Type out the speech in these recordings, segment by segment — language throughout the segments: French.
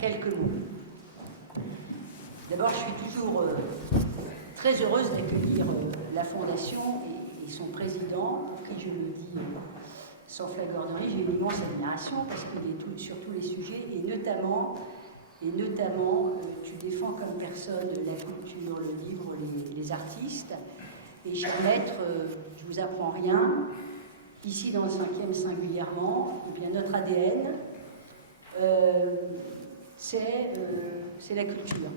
quelques mots. D'abord, je suis toujours très heureuse d'accueillir la Fondation et son président, à qui je le dis sans flagornerie, j'ai une immense admiration parce qu'il est sur tous les sujets, et notamment tu défends comme personne la culture, le livre, les artistes. Et cher maître, je vous apprends rien. Ici, dans le 5e singulièrement, eh bien, notre ADN, c'est la culture.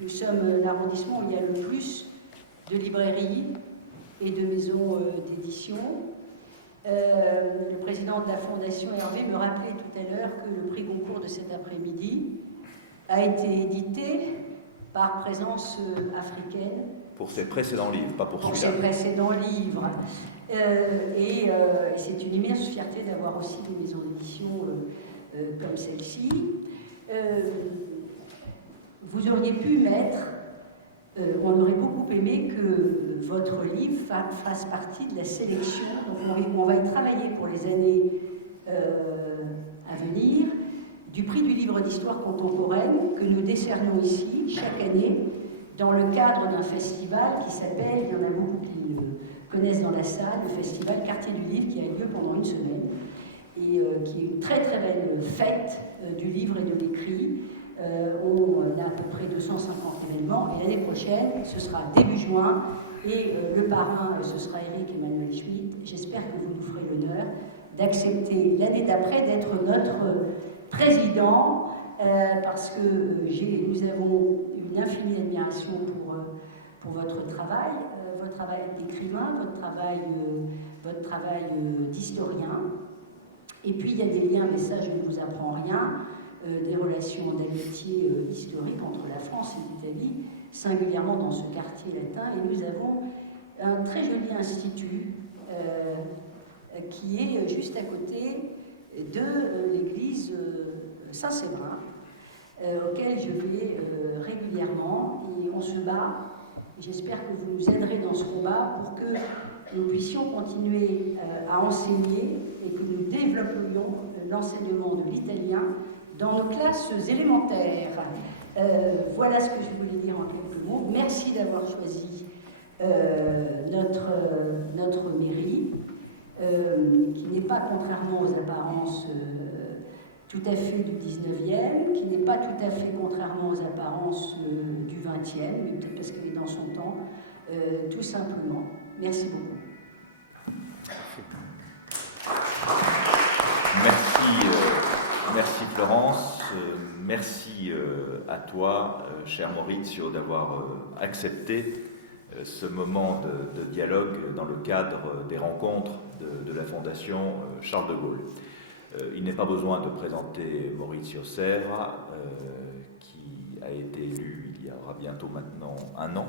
Nous sommes l'arrondissement où il y a le plus de librairies et de maisons d'édition. Le président de la Fondation, Hervé, me rappelait tout à l'heure que le prix Goncourt de cet après-midi a été édité par Présence africaine. Pour ses précédents livres, pas pour celui-là. Pour ses précédents livres. Et c'est une immense fierté d'avoir aussi des maisons d'édition comme celle-ci. Vous auriez pu mettre, on aurait beaucoup aimé que votre livre fasse partie de la sélection. Donc on va y travailler pour les années à venir, du prix du livre d'histoire contemporaine que nous décernons ici chaque année dans le cadre d'un festival qui s'appelle, il y en a beaucoup qui le connaissent dans la salle, le festival Quartier du Livre, qui a lieu pendant une semaine et qui est une très très belle fête du livre et de l'écrit. On a à peu près 250 événements, et l'année prochaine, ce sera début juin, et le parrain, ce sera Éric Emmanuel Schmitt. J'espère que vous nous ferez l'honneur d'accepter l'année d'après d'être notre président, parce que nous avons une infinie admiration pour votre travail d'écrivain, votre travail d'historien. Et puis il y a des liens, mais ça je ne vous apprends rien, des relations d'amitié historiques entre la France et l'Italie, singulièrement dans ce quartier latin. Et nous avons un très joli institut qui est juste à côté de l'église Saint-Séverin, auquel je vais régulièrement, et on se bat. J'espère que vous nous aiderez dans ce combat pour que nous puissions continuer à enseigner et que nous développions l'enseignement de l'italien dans nos classes élémentaires. Voilà ce que je voulais dire en quelques mots. Merci d'avoir choisi notre mairie, qui n'est pas, contrairement aux apparences, tout à fait du 19e, qui n'est pas tout à fait, contrairement aux apparences, du 20e, mais peut-être parce qu'elle est dans son temps, tout simplement. Merci beaucoup. Merci Florence, merci à toi, cher Maurizio, d'avoir accepté ce moment de dialogue dans le cadre des rencontres de la Fondation Charles de Gaulle. Il n'est pas besoin de présenter Maurizio Serra, qui a été élu il y aura bientôt maintenant 1 an,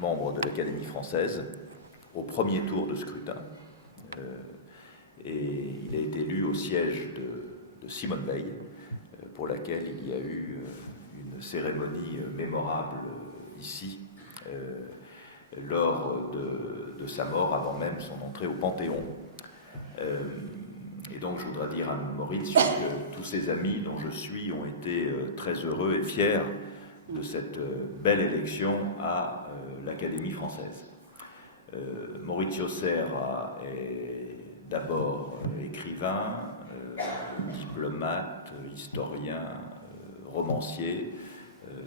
membre de l'Académie française, au premier tour de scrutin. Et il a été élu au siège de Simone Veil, pour laquelle il y a eu une cérémonie mémorable ici, lors de sa mort, avant même son entrée au Panthéon. Et donc je voudrais dire à Maurizio que tous ses amis dont je suis ont été très heureux et fiers de cette belle élection à l'Académie française. Maurizio Serra est d'abord écrivain, diplomate, historien, romancier.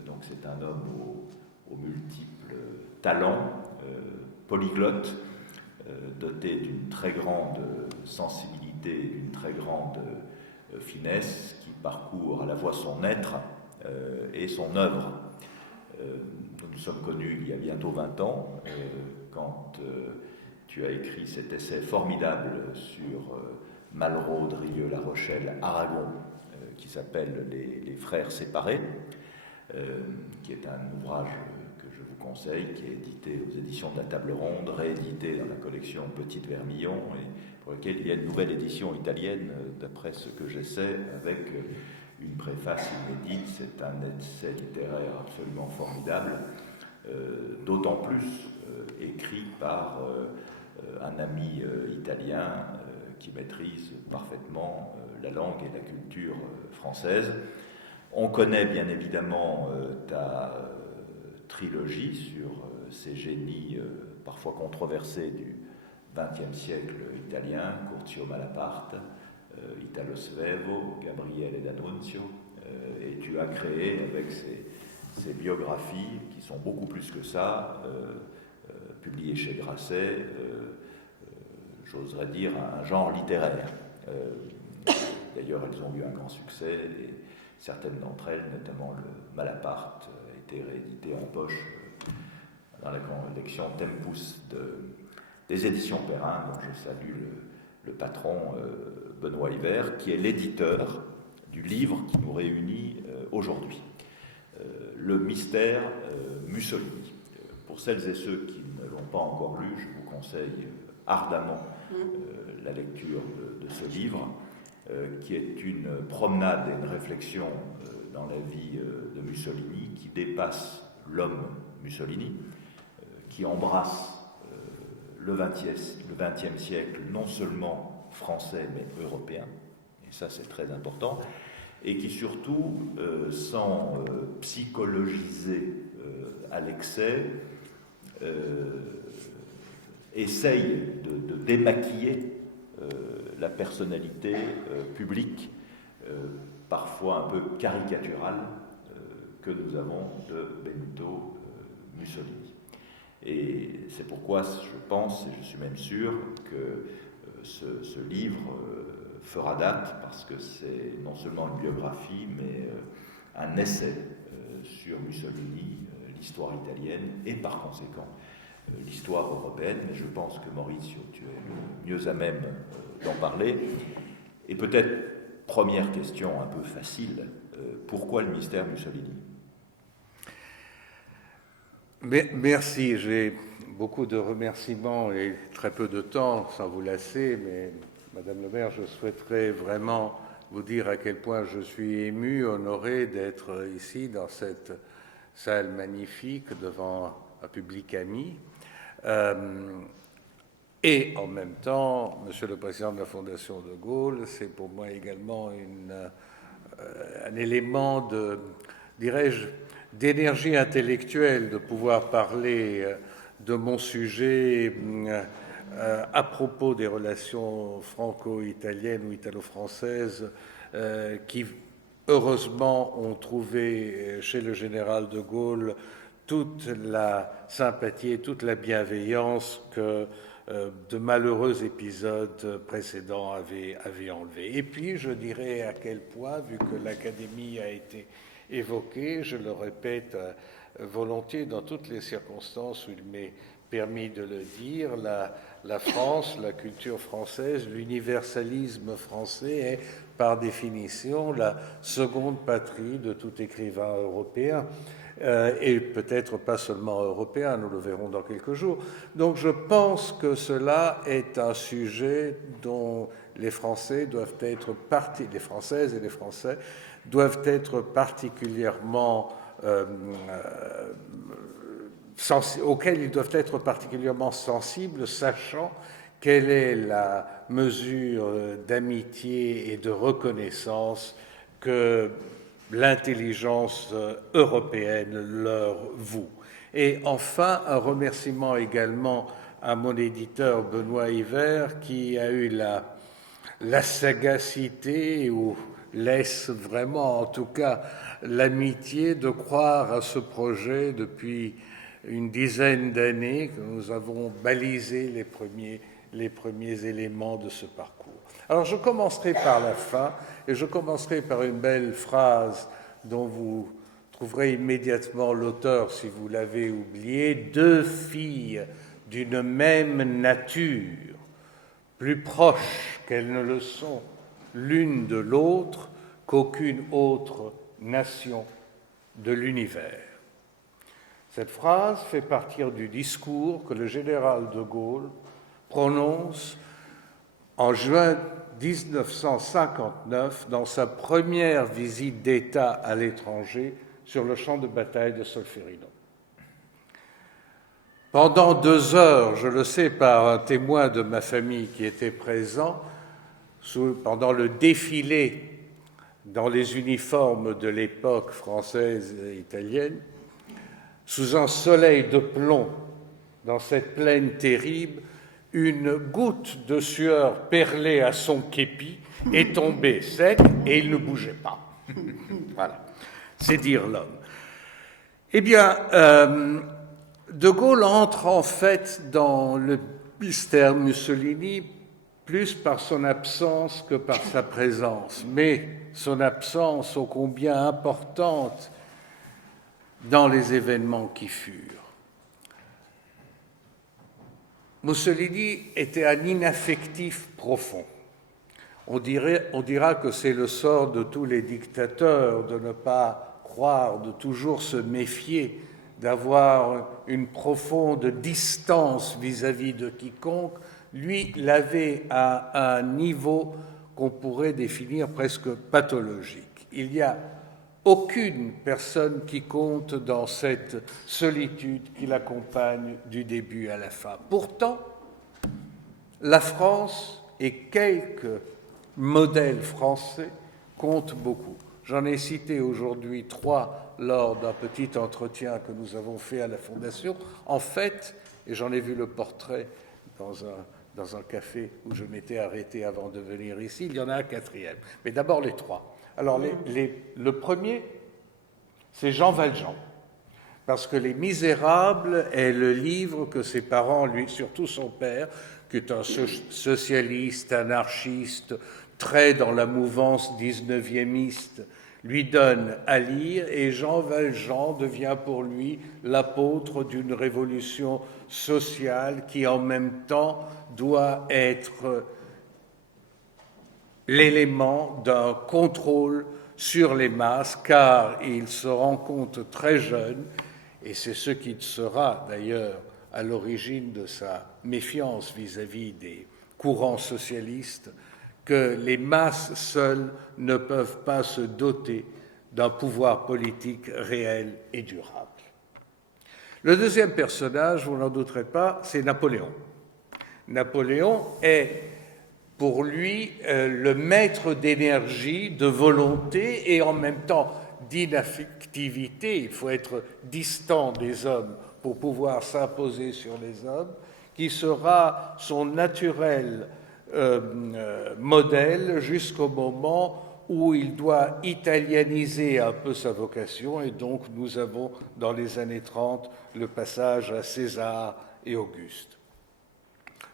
Donc c'est un homme aux multiples talents, polyglotte, doté d'une très grande sensibilité, d'une très grande finesse, qui parcourt à la fois son être et son œuvre. Nous nous sommes connus il y a bientôt 20 ans, quand tu as écrit cet essai formidable sur Malraux, Drieux, La Rochelle, Aragon, qui s'appelle Les Frères séparés, qui est un ouvrage que je vous conseille, qui est édité aux éditions de la Table Ronde, réédité dans la collection Petite Vermillon, et pour lequel il y a une nouvelle édition italienne, d'après ce que j'essaie, avec une préface inédite. C'est un essai littéraire absolument formidable, d'autant plus écrit par un ami italien qui maîtrise parfaitement la langue et la culture française. On connaît bien évidemment ta trilogie sur ces génies parfois controversés du XXe siècle italien, Curzio Malaparte, Italo Svevo, Gabriele D'Annunzio, et tu as créé avec ces biographies, qui sont beaucoup plus que ça, publiées chez Grasset, j'oserais dire un genre littéraire. D'ailleurs, elles ont eu un grand succès, et certaines d'entre elles, notamment le Malaparte, a été réédité en poche dans la collection Tempus des éditions Perrin, dont je salue le patron Benoît Hiver, qui est l'éditeur du livre qui nous réunit aujourd'hui. Le mystère Mussolini. Pour celles et ceux qui ne l'ont pas encore lu, je vous conseille ardemment la lecture de ce livre, qui est une promenade et une réflexion dans la vie de Mussolini qui dépasse l'homme Mussolini, qui embrasse le XXe siècle, non seulement français mais européen, et ça c'est très important, et qui surtout, sans psychologiser à l'excès, essaye de démaquiller la personnalité publique, parfois un peu caricaturale, que nous avons de Benito Mussolini. Et c'est pourquoi je pense, et je suis même sûr, que ce livre fera date, parce que c'est non seulement une biographie, mais un essai sur Mussolini, l'histoire italienne, et par conséquent l'histoire européenne. Mais je pense que Maurizio, tu es le mieux à même d'en parler. Et peut-être, première question un peu facile, pourquoi le mystère Mussolini ? Merci, j'ai beaucoup de remerciements et très peu de temps, sans vous lasser, mais Madame le maire, je souhaiterais vraiment vous dire à quel point je suis ému, honoré d'être ici dans cette salle magnifique devant un public ami. Et en même temps, Monsieur le Président de la Fondation de Gaulle, c'est pour moi également un élément de, dirais-je, d'énergie intellectuelle de pouvoir parler de mon sujet à propos des relations franco-italiennes ou italo-françaises qui, heureusement, ont trouvé chez le général de Gaulle toute la sympathie et toute la bienveillance que de malheureux épisodes précédents avaient enlevé. Et puis, je dirais à quel point, vu que l'Académie a été évoquée, je le répète volontiers dans toutes les circonstances où il m'est permis de le dire, la France, la culture française, l'universalisme français est par définition la seconde patrie de tout écrivain européen. Et peut-être pas seulement européen, nous le verrons dans quelques jours. Donc je pense que cela est un sujet dont les Français doivent être les Françaises et les Français doivent être particulièrement auxquels ils doivent être particulièrement sensibles, sachant quelle est la mesure d'amitié et de reconnaissance que l'intelligence européenne leur voue. Et enfin, un remerciement également à mon éditeur Benoît Hiver, qui a eu la sagacité, ou laisse vraiment en tout cas l'amitié de croire à ce projet depuis une dizaine d'années que nous avons balisé les premiers éléments de ce parcours. Alors je commencerai par la fin, et je commencerai par une belle phrase dont vous trouverez immédiatement l'auteur si vous l'avez oublié. Deux filles d'une même nature, plus proches qu'elles ne le sont l'une de l'autre qu'aucune autre nation de l'univers. Cette phrase fait partir du discours que le général de Gaulle prononce en juin 1959 dans sa première visite d'État à l'étranger sur le champ de bataille de Solferino. Pendant 2 heures, je le sais par un témoin de ma famille qui était présent, pendant le défilé dans les uniformes de l'époque française et italienne, sous un soleil de plomb, dans cette plaine terrible, une goutte de sueur perlée à son képi est tombée sec et il ne bougeait pas. Voilà, c'est dire l'homme. Eh bien, De Gaulle entre en fait dans le mystère Mussolini plus par son absence que par sa présence, mais son absence ô combien importante dans les événements qui furent. Mussolini était un inaffectif profond. On dira que c'est le sort de tous les dictateurs de ne pas croire, de toujours se méfier, d'avoir une profonde distance vis-à-vis de quiconque. Lui l'avait à un niveau qu'on pourrait définir presque pathologique. Il n'y a aucune personne qui compte dans cette solitude qui l'accompagne du début à la fin. Pourtant, la France et quelques modèles français comptent beaucoup. J'en ai cité aujourd'hui 3 lors d'un petit entretien que nous avons fait à la Fondation. En fait, et j'en ai vu le portrait dans un café où je m'étais arrêté avant de venir ici, il y en a un 4e. Mais d'abord les 3. Alors, le premier, c'est Jean Valjean, parce que Les Misérables est le livre que ses parents, lui, surtout son père, qui est un socialiste, anarchiste, très dans la mouvance 19e, lui donne à lire, et Jean Valjean devient pour lui l'apôtre d'une révolution sociale qui, en même temps, doit être l'élément d'un contrôle sur les masses, car il se rend compte très jeune, et c'est ce qui sera d'ailleurs à l'origine de sa méfiance vis-à-vis des courants socialistes, que les masses seules ne peuvent pas se doter d'un pouvoir politique réel et durable. Le deuxième personnage, vous n'en douterez pas, c'est Napoléon. Napoléon est pour lui le maître d'énergie, de volonté et en même temps d'inaffectivité. Il faut être distant des hommes pour pouvoir s'imposer sur les hommes, qui sera son naturel modèle jusqu'au moment où il doit italianiser un peu sa vocation, et donc nous avons dans les années 30 le passage à César et Auguste.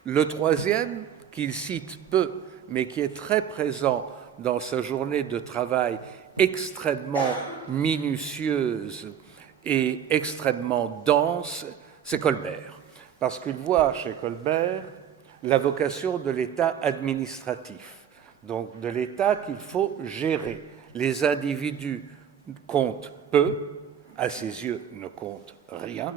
Le troisième, qu'il cite peu, mais qui est très présent dans sa journée de travail extrêmement minutieuse et extrêmement dense, c'est Colbert. Parce qu'il voit chez Colbert la vocation de l'État administratif, donc de l'État qu'il faut gérer. Les individus comptent peu, à ses yeux ne comptent rien,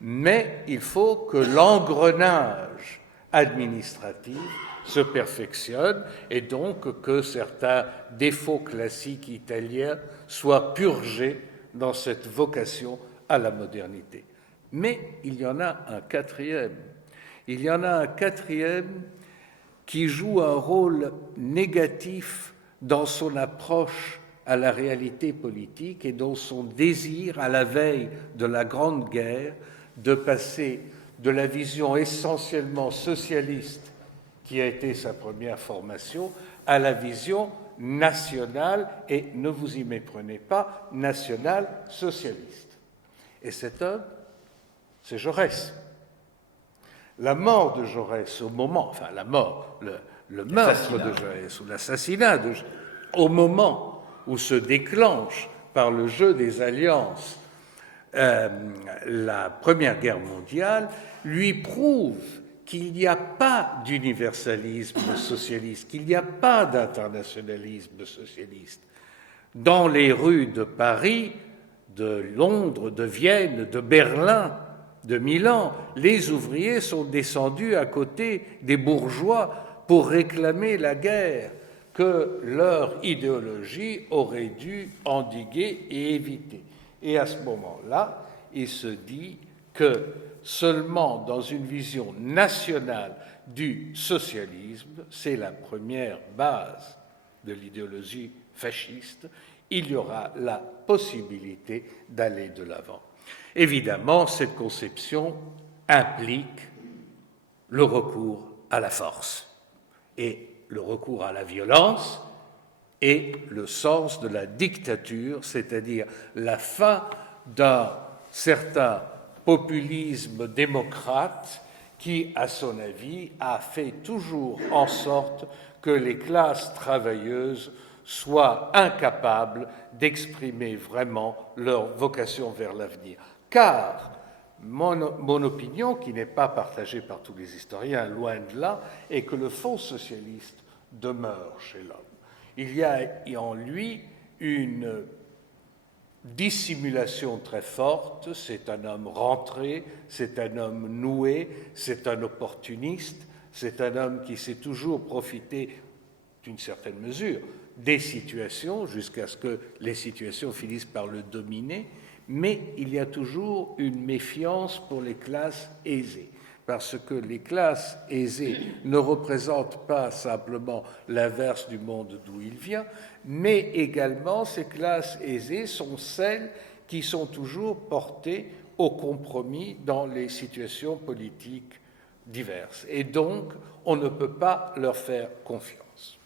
mais il faut que l'engrenage administratif se perfectionne et donc que certains défauts classiques italiens soient purgés dans cette vocation à la modernité. Mais il y en a un quatrième. Il y en a un quatrième qui joue un rôle négatif dans son approche à la réalité politique et dans son désir, à la veille de la Grande Guerre, de passer de la vision essentiellement socialiste qui a été sa première formation à la vision nationale et, ne vous y méprenez pas, nationale-socialiste. Et cet homme, c'est Jaurès. La mort de Jaurès au moment, enfin la mort, le meurtre de Jaurès ou l'assassinat de Jaurès, au moment où se déclenche par le jeu des alliances la Première Guerre mondiale, lui prouve qu'il n'y a pas d'universalisme socialiste, qu'il n'y a pas d'internationalisme socialiste. Dans les rues de Paris, de Londres, de Vienne, de Berlin, de Milan, les ouvriers sont descendus à côté des bourgeois pour réclamer la guerre que leur idéologie aurait dû endiguer et éviter. Et à ce moment-là, il se dit que seulement dans une vision nationale du socialisme, c'est la première base de l'idéologie fasciste, il y aura la possibilité d'aller de l'avant. Évidemment, cette conception implique le recours à la force et le recours à la violence et le sens de la dictature, c'est-à-dire la fin d'un certain populisme démocrate qui, à son avis, a fait toujours en sorte que les classes travailleuses soient incapables d'exprimer vraiment leur vocation vers l'avenir. Car mon opinion, qui n'est pas partagée par tous les historiens, loin de là, est que le fond socialiste demeure chez l'homme. Il y a en lui une dissimulation très forte, c'est un homme rentré, c'est un homme noué, c'est un opportuniste, c'est un homme qui sait toujours profiter, d'une certaine mesure, des situations jusqu'à ce que les situations finissent par le dominer, mais il y a toujours une méfiance pour les classes aisées, parce que les classes aisées ne représentent pas simplement l'inverse du monde d'où il vient, mais également ces classes aisées sont celles qui sont toujours portées au compromis dans les situations politiques diverses. Et donc, on ne peut pas leur faire confiance.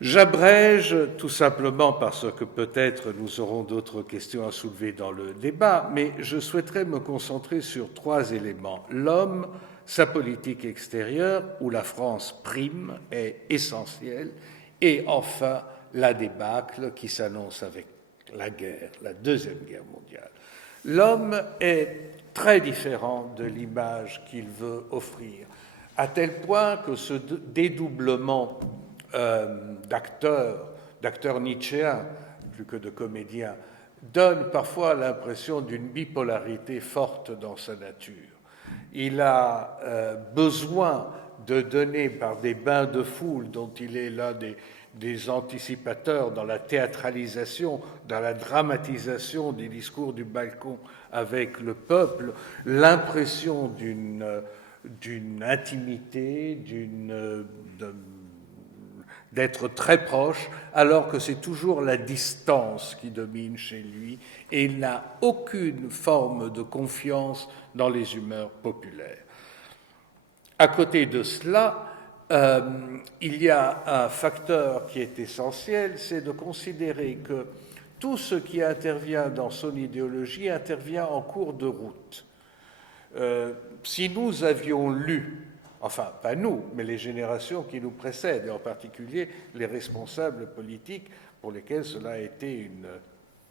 J'abrège tout simplement parce que peut-être nous aurons d'autres questions à soulever dans le débat, mais je souhaiterais me concentrer sur 3 éléments. L'homme, sa politique extérieure, où la France prime, est essentielle, et enfin la débâcle qui s'annonce avec la guerre, la Deuxième Guerre mondiale. L'homme est très différent de l'image qu'il veut offrir, à tel point que ce dédoublement d'acteurs nietzschéens, plus que de comédiens, donne parfois l'impression d'une bipolarité forte dans sa nature. Il a besoin de donner par des bains de foule dont il est l'un des anticipateurs dans la théâtralisation, dans la dramatisation des discours du balcon avec le peuple, l'impression d'une intimité, d'être très proche, alors que c'est toujours la distance qui domine chez lui, et il n'a aucune forme de confiance dans les humeurs populaires. À côté de cela, il y a un facteur qui est essentiel, c'est de considérer que tout ce qui intervient dans son idéologie intervient en cours de route. Si nous avions lu, enfin pas nous, mais les générations qui nous précèdent, et en particulier les responsables politiques pour lesquels cela a été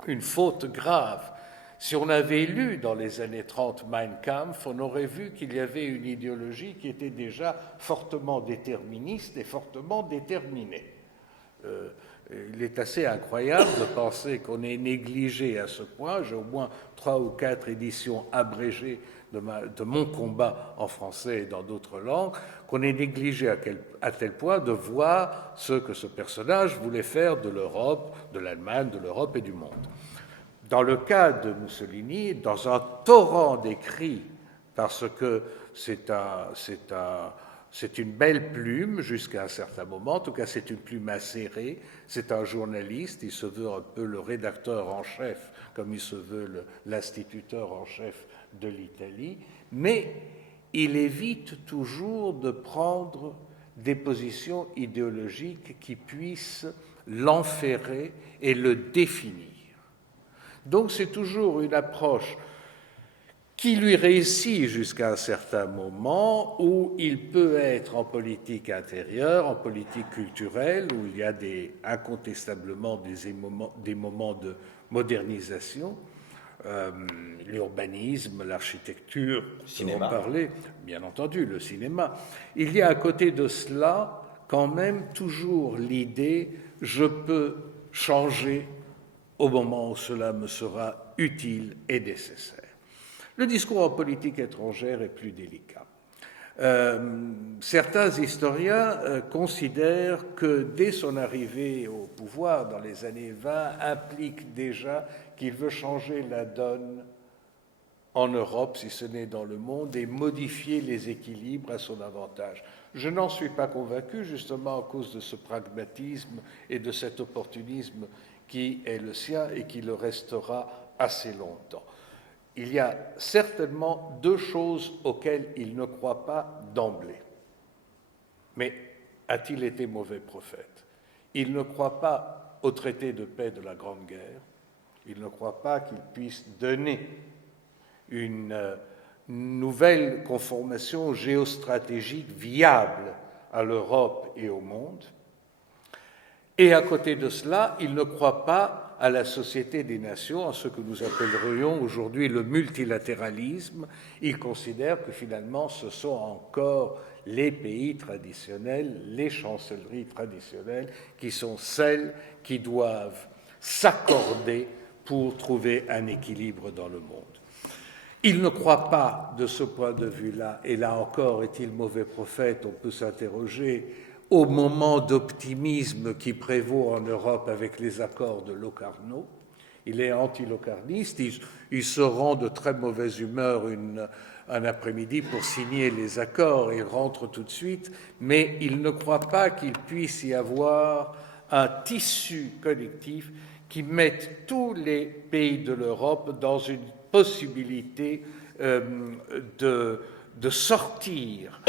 une faute grave, si on avait lu dans les années 30 Mein Kampf, on aurait vu qu'il y avait une idéologie qui était déjà fortement déterministe et fortement déterminée. Il est assez incroyable de penser qu'on ait négligé à ce point, j'ai au moins 3 ou 4 éditions abrégées de mon combat en français et dans d'autres langues, qu'on ait négligé à tel point de voir ce que ce personnage voulait faire de l'Europe, de l'Allemagne, de l'Europe et du monde. Dans le cas de Mussolini, dans un torrent d'écrits, parce que c'est une belle plume jusqu'à un certain moment, en tout cas c'est une plume acérée, c'est un journaliste, il se veut un peu le rédacteur en chef, comme il se veut l'instituteur en chef de l'Italie, mais il évite toujours de prendre des positions idéologiques qui puissent l'enferrer et le définir. Donc c'est toujours une approche qui lui réussit jusqu'à un certain moment, où il peut être en politique intérieure, en politique culturelle, où il y a incontestablement des moments de modernisation, l'urbanisme, l'architecture, on parlait, bien entendu, le cinéma. Il y a à côté de cela quand même toujours l'idée « je peux changer au moment où cela me sera utile et nécessaire ». Le discours en politique étrangère est plus délicat. Certains historiens considèrent que dès son arrivée au pouvoir dans les années 20 implique déjà qu'il veut changer la donne en Europe, si ce n'est dans le monde, et modifier les équilibres à son avantage. Je n'en suis pas convaincu, justement à cause de ce pragmatisme et de cet opportunisme qui est le sien et qui le restera assez longtemps. Il y a certainement deux choses auxquelles il ne croit pas d'emblée. Mais a-t-il été mauvais prophète? Il ne croit pas au traité de paix de la Grande Guerre. Il ne croit pas qu'il puisse donner une nouvelle conformation géostratégique viable à l'Europe et au monde. Et à côté de cela, il ne croit pas à la Société des Nations, à ce que nous appellerions aujourd'hui le multilatéralisme. Il considère que finalement ce sont encore les pays traditionnels, les chancelleries traditionnelles, qui sont celles qui doivent s'accorder pour trouver un équilibre dans le monde. Il ne croit pas, de ce point de vue-là, et là encore, est-il mauvais prophète? On peut s'interroger au moment d'optimisme qui prévaut en Europe avec les accords de Locarno. Il est anti-locarniste, il se rend de très mauvaise humeur un après-midi pour signer les accords, il rentre tout de suite, mais il ne croit pas qu'il puisse y avoir un tissu collectif qui mette tous les pays de l'Europe dans une possibilité de sortir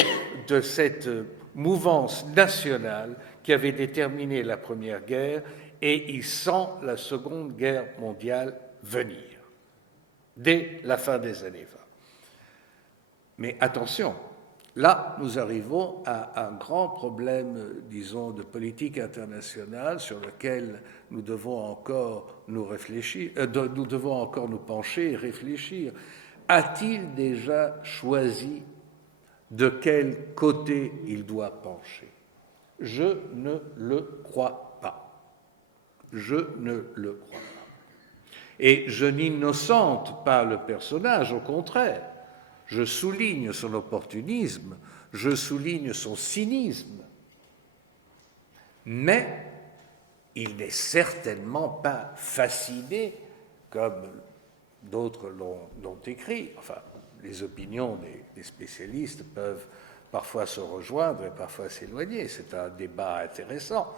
de cette mouvance nationale qui avait déterminé la Première Guerre, et il sent la Seconde Guerre mondiale venir, dès la fin des années 20. Mais attention, là, nous arrivons à un grand problème, disons, de politique internationale sur lequel nous devons encore nous pencher et réfléchir. A-t-il déjà choisi de quel côté il doit pencher? Je ne le crois pas. Je ne le crois pas. Et je n'innocente pas le personnage, au contraire. Je souligne son opportunisme, je souligne son cynisme, mais il n'est certainement pas fasciné, comme d'autres l'ont écrit. Enfin, les opinions des spécialistes peuvent parfois se rejoindre et parfois s'éloigner. C'est un débat intéressant.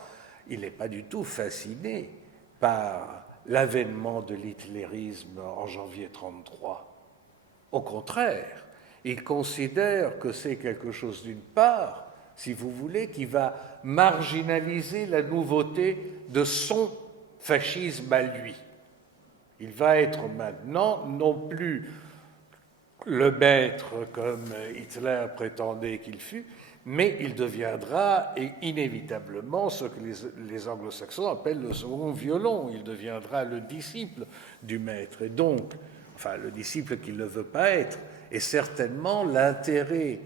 Il n'est pas du tout fasciné par l'avènement de l'hitlérisme en janvier 1933. Au contraire, il considère que c'est quelque chose, d'une part, si vous voulez, qui va marginaliser la nouveauté de son fascisme à lui. Il va être maintenant non plus le maître comme Hitler prétendait qu'il fut, mais il deviendra inévitablement ce que les anglo-saxons appellent le second violon. Il deviendra le disciple du maître. Et donc, enfin le disciple qu'il ne veut pas être, et certainement l'intérêt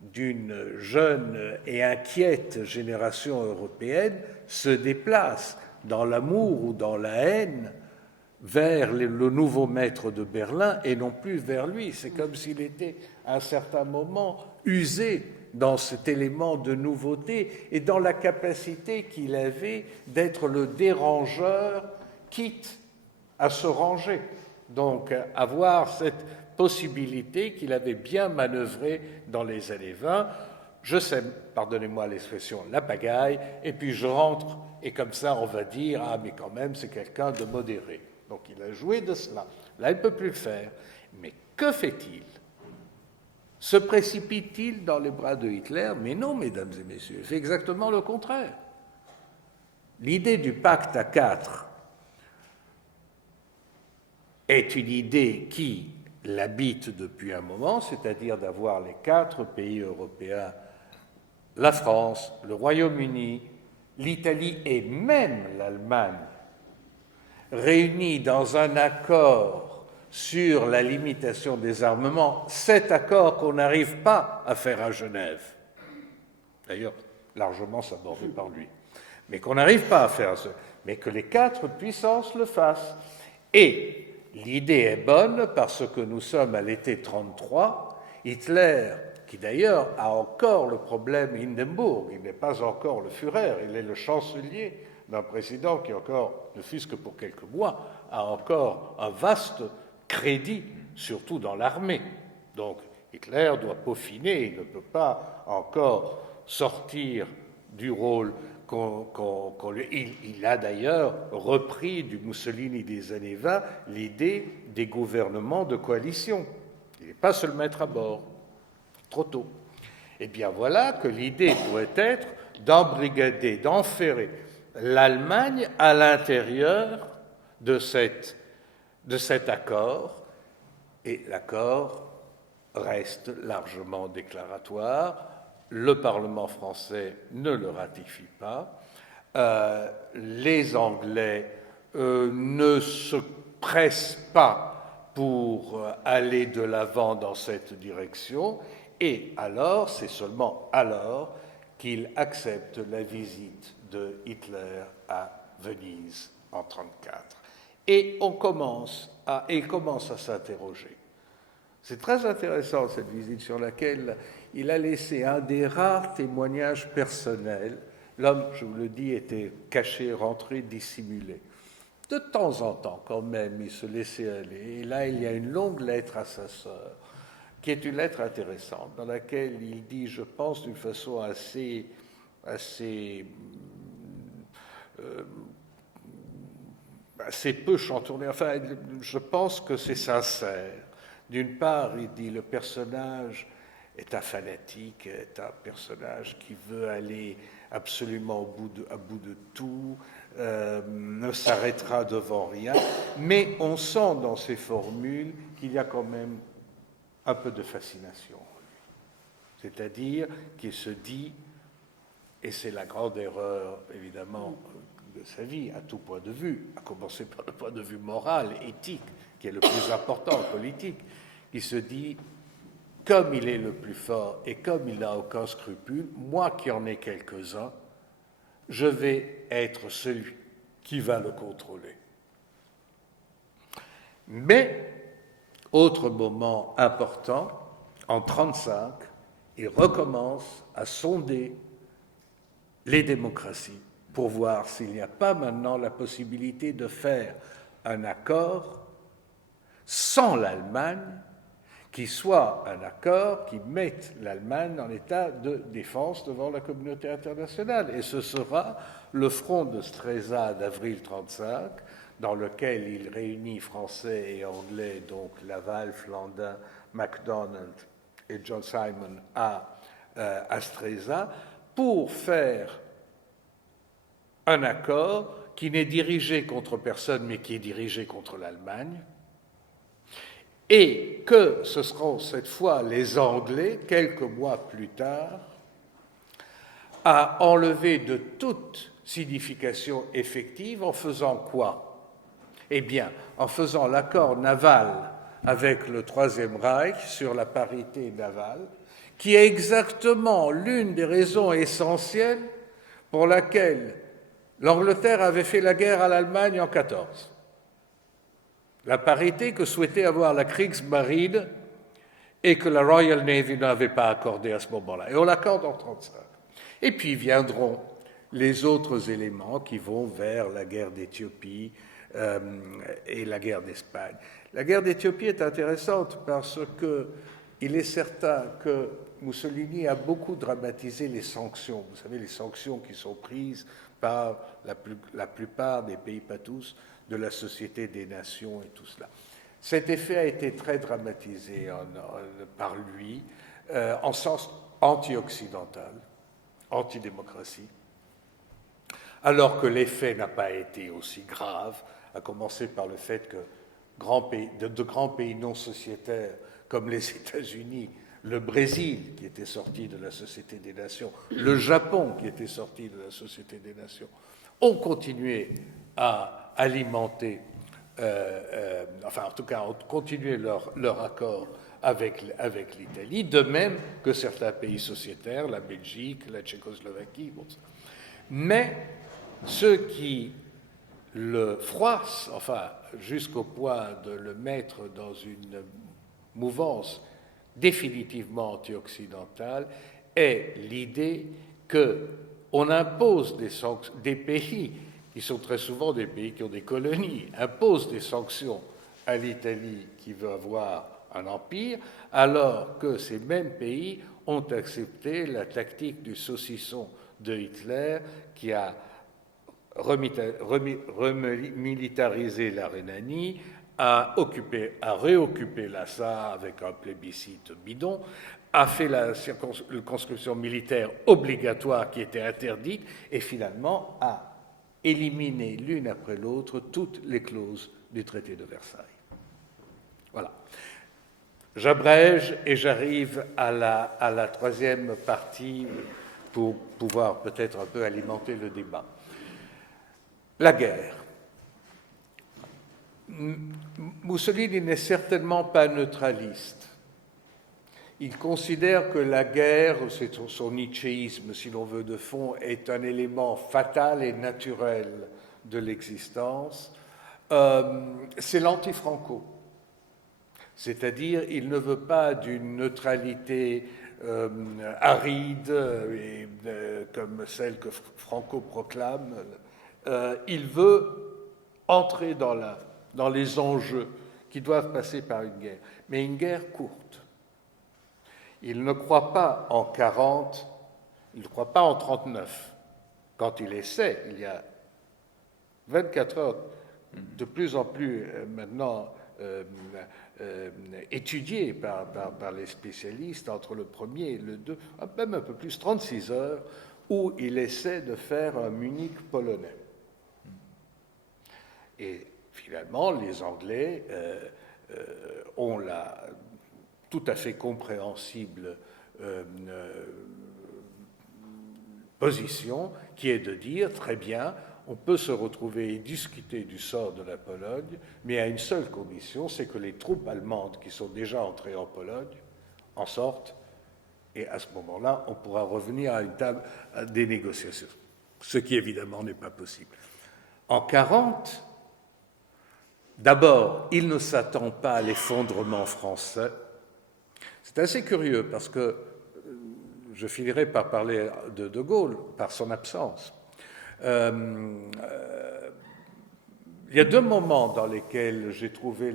d'une jeune et inquiète génération européenne se déplace dans l'amour ou dans la haine vers le nouveau maître de Berlin et non plus vers lui. C'est comme s'il était à un certain moment usé dans cet élément de nouveauté et dans la capacité qu'il avait d'être le dérangeur, quitte à se ranger. Donc, avoir cette possibilité qu'il avait bien manœuvrée dans les années 20. Je sème, pardonnez-moi l'expression, la pagaille, et puis je rentre, et comme ça, on va dire, ah, mais quand même, c'est quelqu'un de modéré. Donc, il a joué de cela. Là, il ne peut plus le faire. Mais que fait-il? Se précipite-t-il dans les bras de Hitler? Mais non, mesdames et messieurs, il fait exactement le contraire. L'idée du pacte à 4 est une idée qui l'habite depuis un moment, c'est-à-dire d'avoir les 4 pays européens, la France, le Royaume-Uni, l'Italie et même l'Allemagne, réunis dans un accord sur la limitation des armements, cet accord qu'on n'arrive pas à faire à Genève, d'ailleurs largement sabordé par lui, mais qu'on n'arrive pas à faire, mais que les 4 puissances le fassent. Et l'idée est bonne parce que nous sommes à l'été 1933, Hitler, qui d'ailleurs a encore le problème Hindenburg, il n'est pas encore le Führer, il est le chancelier d'un président qui encore, ne fût-ce que pour quelques mois, a encore un vaste crédit surtout dans l'armée. Donc Hitler doit peaufiner, il ne peut pas encore sortir du rôle qu'on lui... Il a d'ailleurs repris du Mussolini des années 20 l'idée des gouvernements de coalition. Il n'est pas seul maître à bord, trop tôt. Eh bien voilà que l'idée pourrait être d'embrigader, d'enferrer l'Allemagne à l'intérieur de cet accord, et l'accord reste largement déclaratoire. Le Parlement français ne le ratifie pas. Les Anglais ne se pressent pas pour aller de l'avant dans cette direction, et alors, c'est seulement alors qu'il accepte la visite de Hitler à Venise en 1934. Et il commence à s'interroger. C'est très intéressant cette visite sur laquelle il a laissé un des rares témoignages personnels. L'homme, je vous le dis, était caché, rentré, dissimulé. De temps en temps, quand même, il se laissait aller. Et là, il y a une longue lettre à sa sœur, qui est une lettre intéressante, dans laquelle il dit, je pense, d'une façon assez peu chantournée. Enfin, je pense que c'est sincère. D'une part, il dit, le personnage est un fanatique, est un personnage qui veut aller absolument à bout de tout, ne s'arrêtera devant rien, mais on sent dans ses formules qu'il y a quand même un peu de fascination en lui. C'est-à-dire qu'il se dit, et c'est la grande erreur évidemment de sa vie, à tout point de vue, à commencer par le point de vue moral, éthique, qui est le plus important, politique, il se dit, comme il est le plus fort et comme il n'a aucun scrupule, moi qui en ai quelques-uns, je vais être celui qui va le contrôler. Mais, autre moment important, en 1935, il recommence à sonder les démocraties pour voir s'il n'y a pas maintenant la possibilité de faire un accord sans l'Allemagne, qui soit un accord qui mette l'Allemagne en état de défense devant la communauté internationale. Et ce sera le front de Stresa d'avril 1935, dans lequel il réunit Français et Anglais, donc Laval, Flandin, MacDonald et John Simon à Stresa, pour faire un accord qui n'est dirigé contre personne, mais qui est dirigé contre l'Allemagne, et que ce seront cette fois les Anglais, quelques mois plus tard, à enlever de toute signification effective en faisant quoi? Eh bien, en faisant l'accord naval avec le Troisième Reich sur la parité navale, qui est exactement l'une des raisons essentielles pour laquelle l'Angleterre avait fait la guerre à l'Allemagne en 1914. La parité que souhaitait avoir la Kriegsmarine et que la Royal Navy n'avait pas accordée à ce moment-là. Et on l'accorde en 1935. Et puis viendront les autres éléments qui vont vers la guerre d'Éthiopie et la guerre d'Espagne. La guerre d'Éthiopie est intéressante parce qu'il est certain que Mussolini a beaucoup dramatisé les sanctions. Vous savez, les sanctions qui sont prises par la plupart des pays, pas tous, de la Société des Nations et tout cela. Cet effet a été très dramatisé par lui, en sens anti-occidental, anti-démocratie, alors que l'effet n'a pas été aussi grave, à commencer par le fait que de grands pays non sociétaires comme les États-Unis, le Brésil qui était sorti de la Société des Nations, le Japon qui était sorti de la Société des Nations, ont continué à alimenter, enfin en tout cas ont continué leur accord avec l'Italie, de même que certains pays sociétaires, la Belgique, la Tchécoslovaquie. Bon, mais ceux qui le froissent, enfin jusqu'au point de le mettre dans une mouvance définitivement anti-occidentale, est l'idée qu'on impose des pays qui sont très souvent des pays qui ont des colonies, imposent des sanctions à l'Italie qui veut avoir un empire, alors que ces mêmes pays ont accepté la tactique du saucisson de Hitler qui a remilitarisé la Rhénanie, a réoccupé Lhasa avec un plébiscite bidon, a fait la circonscription militaire obligatoire qui était interdite et finalement a éliminé l'une après l'autre toutes les clauses du traité de Versailles. Voilà. J'abrège et j'arrive à la troisième partie pour pouvoir peut-être un peu alimenter le débat. La guerre. Mussolini n'est certainement pas neutraliste. Il considère que la guerre, c'est son nietzschéisme, si l'on veut, de fond, est un élément fatal et naturel de l'existence. C'est l'anti-Franco. C'est-à-dire, il ne veut pas d'une neutralité aride, comme celle que Franco proclame. Il veut entrer dans les enjeux qui doivent passer par une guerre, mais une guerre courte. Il ne croit pas en 40, il ne croit pas en 39. Quand il essaie, il y a 24 heures, de plus en plus maintenant étudiées par les spécialistes, entre le premier et le deux, même un peu plus, 36 heures, où il essaie de faire un Munich polonais. Et finalement, les Anglais ont la tout à fait compréhensible position qui est de dire, très bien, on peut se retrouver et discuter du sort de la Pologne, mais à une seule condition, c'est que les troupes allemandes qui sont déjà entrées en Pologne en sortent, et à ce moment-là, on pourra revenir à une table des négociations, ce qui évidemment n'est pas possible. En 40, d'abord, il ne s'attend pas à l'effondrement français. C'est assez curieux parce que je finirai par parler de De Gaulle par son absence. Il y a deux moments dans lesquels j'ai trouvé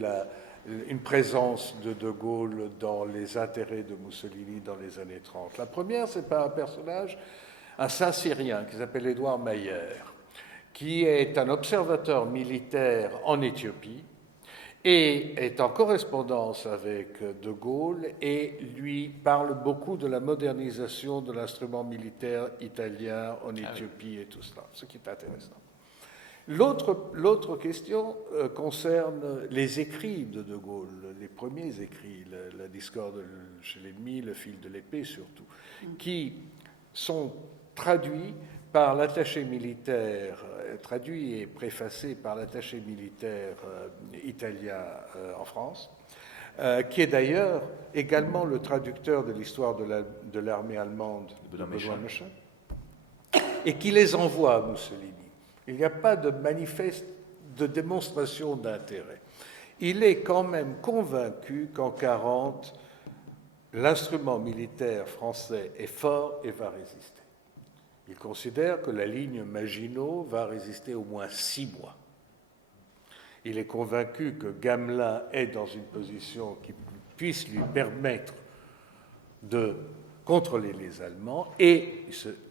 une présence de De Gaulle dans les intérêts de Mussolini dans les années 30. La première, c'est par un personnage, un Saint-Cyrien qui s'appelle Édouard Mayer, qui est un observateur militaire en Éthiopie et est en correspondance avec De Gaulle et lui parle beaucoup de la modernisation de l'instrument militaire italien en Éthiopie et tout cela, ce qui est intéressant. L'autre question concerne les écrits de De Gaulle, les premiers écrits, la discorde chez l'ennemi, le fil de l'épée surtout, qui sont traduits par l'attaché militaire, traduit et préfacé par l'attaché militaire italien en France, qui est d'ailleurs également le traducteur de l'histoire de l'armée allemande de Benoît Méchain, et qui les envoie à Mussolini. Il n'y a pas de manifeste de démonstration d'intérêt. Il est quand même convaincu qu'en 40, l'instrument militaire français est fort et va résister. Il considère que la ligne Maginot va résister au moins 6 mois. Il est convaincu que Gamelin est dans une position qui puisse lui permettre de contrôler les Allemands et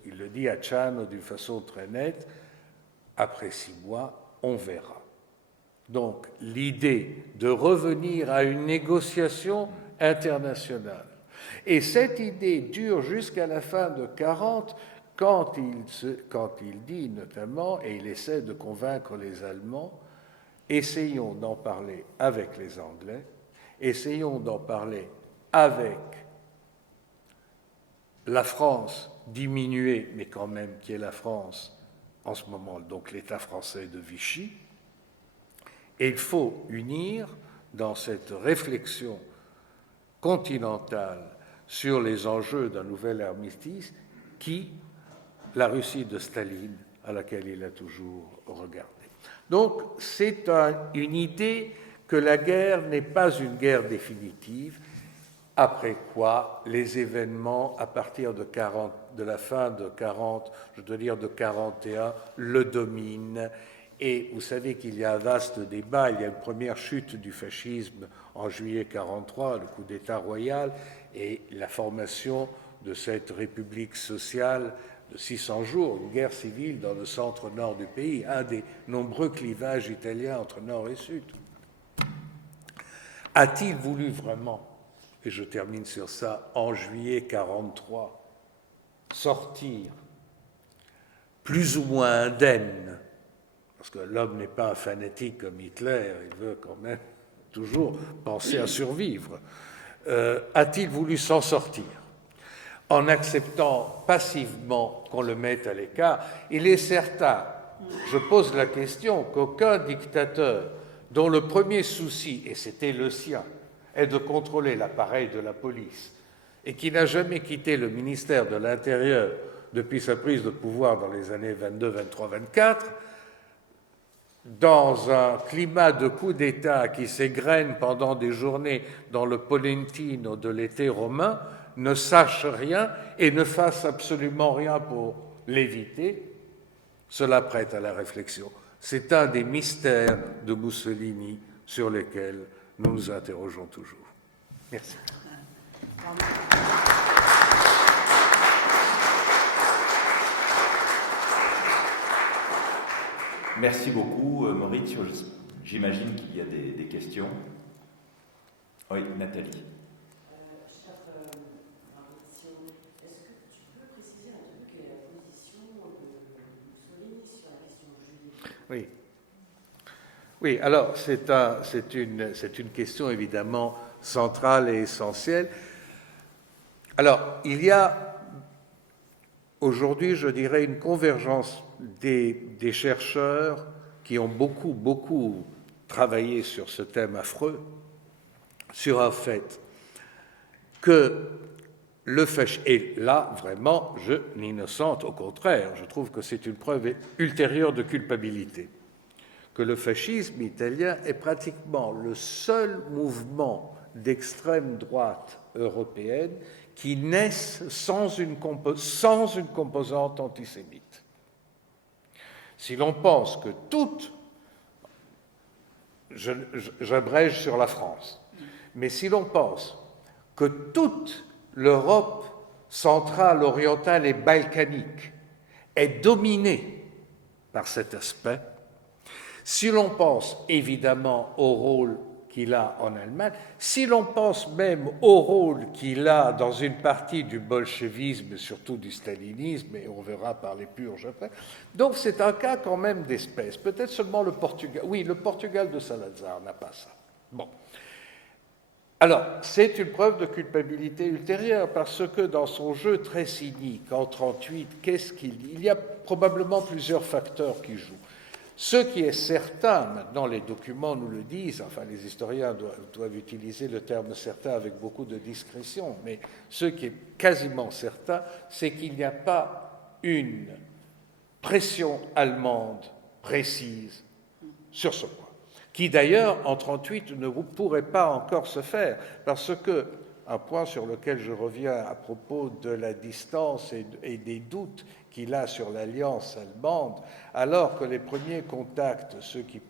il le dit à Ciano d'une façon très nette, après 6 mois, on verra. Donc l'idée de revenir à une négociation internationale. Et cette idée dure jusqu'à la fin de 40 quand il dit notamment, et il essaie de convaincre les Allemands, essayons d'en parler avec les Anglais, essayons d'en parler avec la France diminuée, mais quand même qui est la France en ce moment, donc l'État français de Vichy. Et il faut unir dans cette réflexion continentale sur les enjeux d'un nouvel armistice la Russie de Staline, à laquelle il a toujours regardé. Donc, c'est une idée que la guerre n'est pas une guerre définitive, après quoi les événements, à partir de la fin de 40, je dois dire de 41, le dominent, Et vous savez qu'il y a un vaste débat, il y a une première chute du fascisme en juillet 1943, le coup d'État royal, et la formation de cette république sociale de 600 jours, une guerre civile dans le centre-nord du pays, un des nombreux clivages italiens entre nord et sud. A-t-il voulu vraiment, et je termine sur ça, en juillet 1943, sortir plus ou moins indemne, parce que l'homme n'est pas un fanatique comme Hitler, il veut quand même toujours penser à survivre, a-t-il voulu s'en sortir en acceptant passivement qu'on le mette à l'écart? Il est certain, je pose la question, qu'aucun dictateur dont le premier souci, et c'était le sien, est de contrôler l'appareil de la police, et qui n'a jamais quitté le ministère de l'Intérieur depuis sa prise de pouvoir dans les années 22, 23, 24, dans un climat de coup d'État qui s'égrène pendant des journées dans le Polentino de l'été romain, ne sache rien et ne fasse absolument rien pour l'éviter, cela prête à la réflexion. C'est un des mystères de Mussolini sur lesquels nous nous interrogeons toujours. Merci. Merci beaucoup, Maurizio. J'imagine qu'il y a des questions. Oui, Nathalie. Cher Maurizio, est-ce que tu peux préciser un peu quelle est la position de Mussolini sur la question juive? Oui. Oui, alors c'est une question évidemment centrale et essentielle. Alors, il y a aujourd'hui, je dirais, une convergence des chercheurs qui ont beaucoup travaillé sur ce thème affreux, sur un fait que le fascisme, et là, vraiment, je n'innocente, au contraire, je trouve que c'est une preuve ultérieure de culpabilité, que le fascisme italien est pratiquement le seul mouvement d'extrême droite européenne qui naisse sans une composante antisémite. Si l'on pense que j'abrège sur la France, mais si l'on pense que toute l'Europe centrale, orientale et balkanique est dominée par cet aspect, si l'on pense évidemment au rôle qu'il a en Allemagne, si l'on pense même au rôle qu'il a dans une partie du bolchevisme, surtout du stalinisme, et on verra par les purges après. Donc c'est un cas quand même d'espèce. Peut-être seulement le Portugal. Oui, le Portugal de Salazar n'a pas ça. Bon. Alors, c'est une preuve de culpabilité ultérieure, parce que dans son jeu très cynique, en 1938, qu'est-ce qu'il dit ? Il y a probablement plusieurs facteurs qui jouent. Ce qui est certain, maintenant les documents nous le disent, enfin les historiens doivent utiliser le terme certain avec beaucoup de discrétion, mais ce qui est quasiment certain, c'est qu'il n'y a pas une pression allemande précise sur ce point, qui d'ailleurs en 1938 ne pourrait pas encore se faire, parce que, un point sur lequel je reviens à propos de la distance et des doutes qu'il a sur l'alliance allemande, alors que les premiers contacts, ceux qui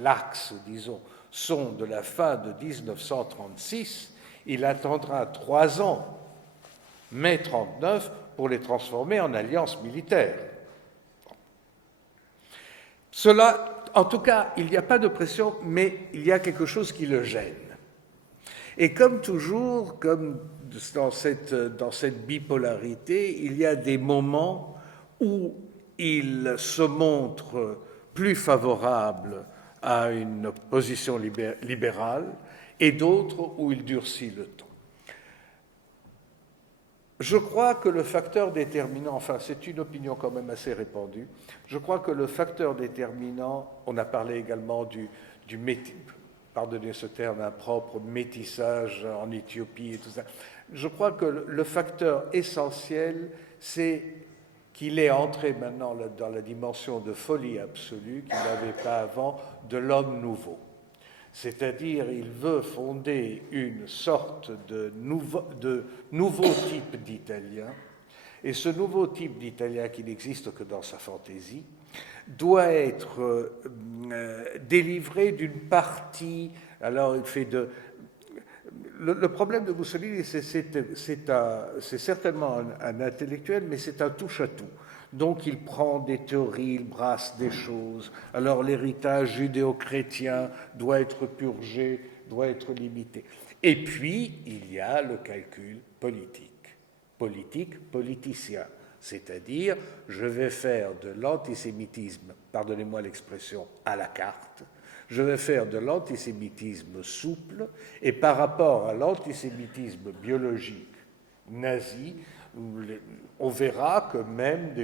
l'axe, disons, sont de la fin de 1936, il attendra 3 ans, mai 1939, pour les transformer en alliance militaire. Cela, en tout cas, il n'y a pas de pression, mais il y a quelque chose qui le gêne. Et comme toujours, comme dans cette bipolarité, il y a des moments où il se montre plus favorable à une position libérale et d'autres où il durcit le ton. Je crois que le facteur déterminant, enfin c'est une opinion quand même assez répandue, je crois que le facteur déterminant, on a parlé également du pardonnez ce terme impropre, métissage en Éthiopie et tout ça. Je crois que le facteur essentiel, c'est qu'il est entré maintenant dans la dimension de folie absolue qu'il n'avait pas avant de l'homme nouveau. C'est-à-dire, il veut fonder une sorte de nouveau type d'Italien Et ce nouveau type d'Italien, qui n'existe que dans sa fantaisie, doit être délivré d'une partie. Alors, il fait de. Le problème de Mussolini, c'est certainement un intellectuel, mais c'est un touche-à-tout. Donc il prend des théories, il brasse des choses. Alors l'héritage judéo-chrétien doit être purgé, doit être limité. Et puis, il y a le calcul politique. Politicien. C'est-à-dire, je vais faire de l'antisémitisme, pardonnez-moi l'expression, à la carte. Je vais faire de l'antisémitisme souple, et par rapport à l'antisémitisme biologique nazi, on verra que même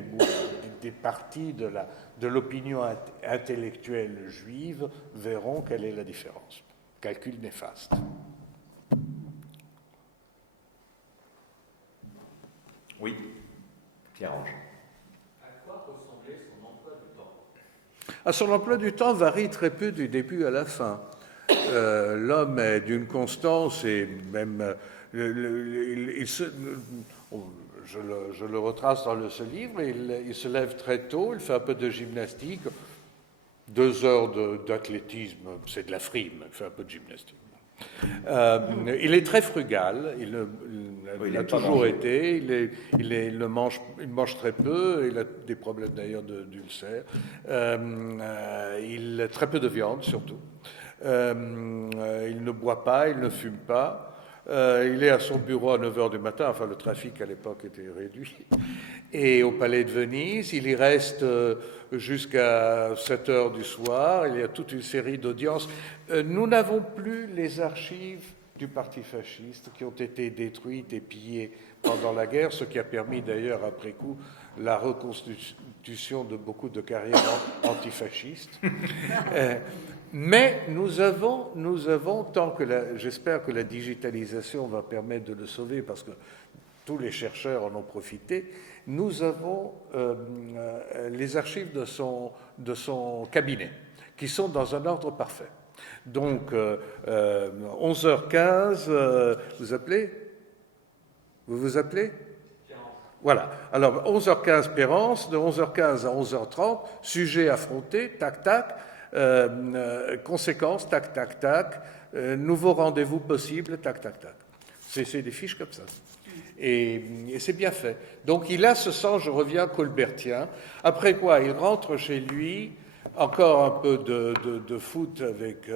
des parties de l'opinion intellectuelle juive verront quelle est la différence. Calcul néfaste. Oui, Pierre-Ange. À quoi ressemblait son emploi du temps? Son emploi du temps varie très peu du début à la fin. L'homme est d'une constance et même... je le retrace dans ce livre, il se lève très tôt, il fait un peu de gymnastique, 2 heures d'athlétisme, c'est de la frime, il fait un peu de gymnastique. Il est très frugal, il a toujours été, il mange très peu, il a des problèmes d'ailleurs d'ulcère, il a très peu de viande surtout, il ne boit pas, il ne fume pas. Il est à son bureau à 9h du matin, enfin le trafic à l'époque était réduit, et au Palais de Venise, il y reste jusqu'à 7h du soir, il y a toute une série d'audiences. Nous n'avons plus les archives du Parti fasciste qui ont été détruites et pillées pendant la guerre, ce qui a permis d'ailleurs après coup la reconstitution de beaucoup de carrières antifascistes. Mais nous avons j'espère que la digitalisation va permettre de le sauver, parce que tous les chercheurs en ont profité, nous avons les archives de son cabinet, qui sont dans un ordre parfait. Donc, 11h15, vous vous appelez Voilà. Alors, 11h15 Pérence, de 11h15 à 11h30, sujet affronté, tac, tac. Conséquences, tac, tac, tac, nouveau rendez-vous possible, tac, tac, tac. C'est des fiches comme ça. Et c'est bien fait. Donc il a ce sens, je reviens, colbertien. Après quoi, il rentre chez lui, encore un peu de foot avec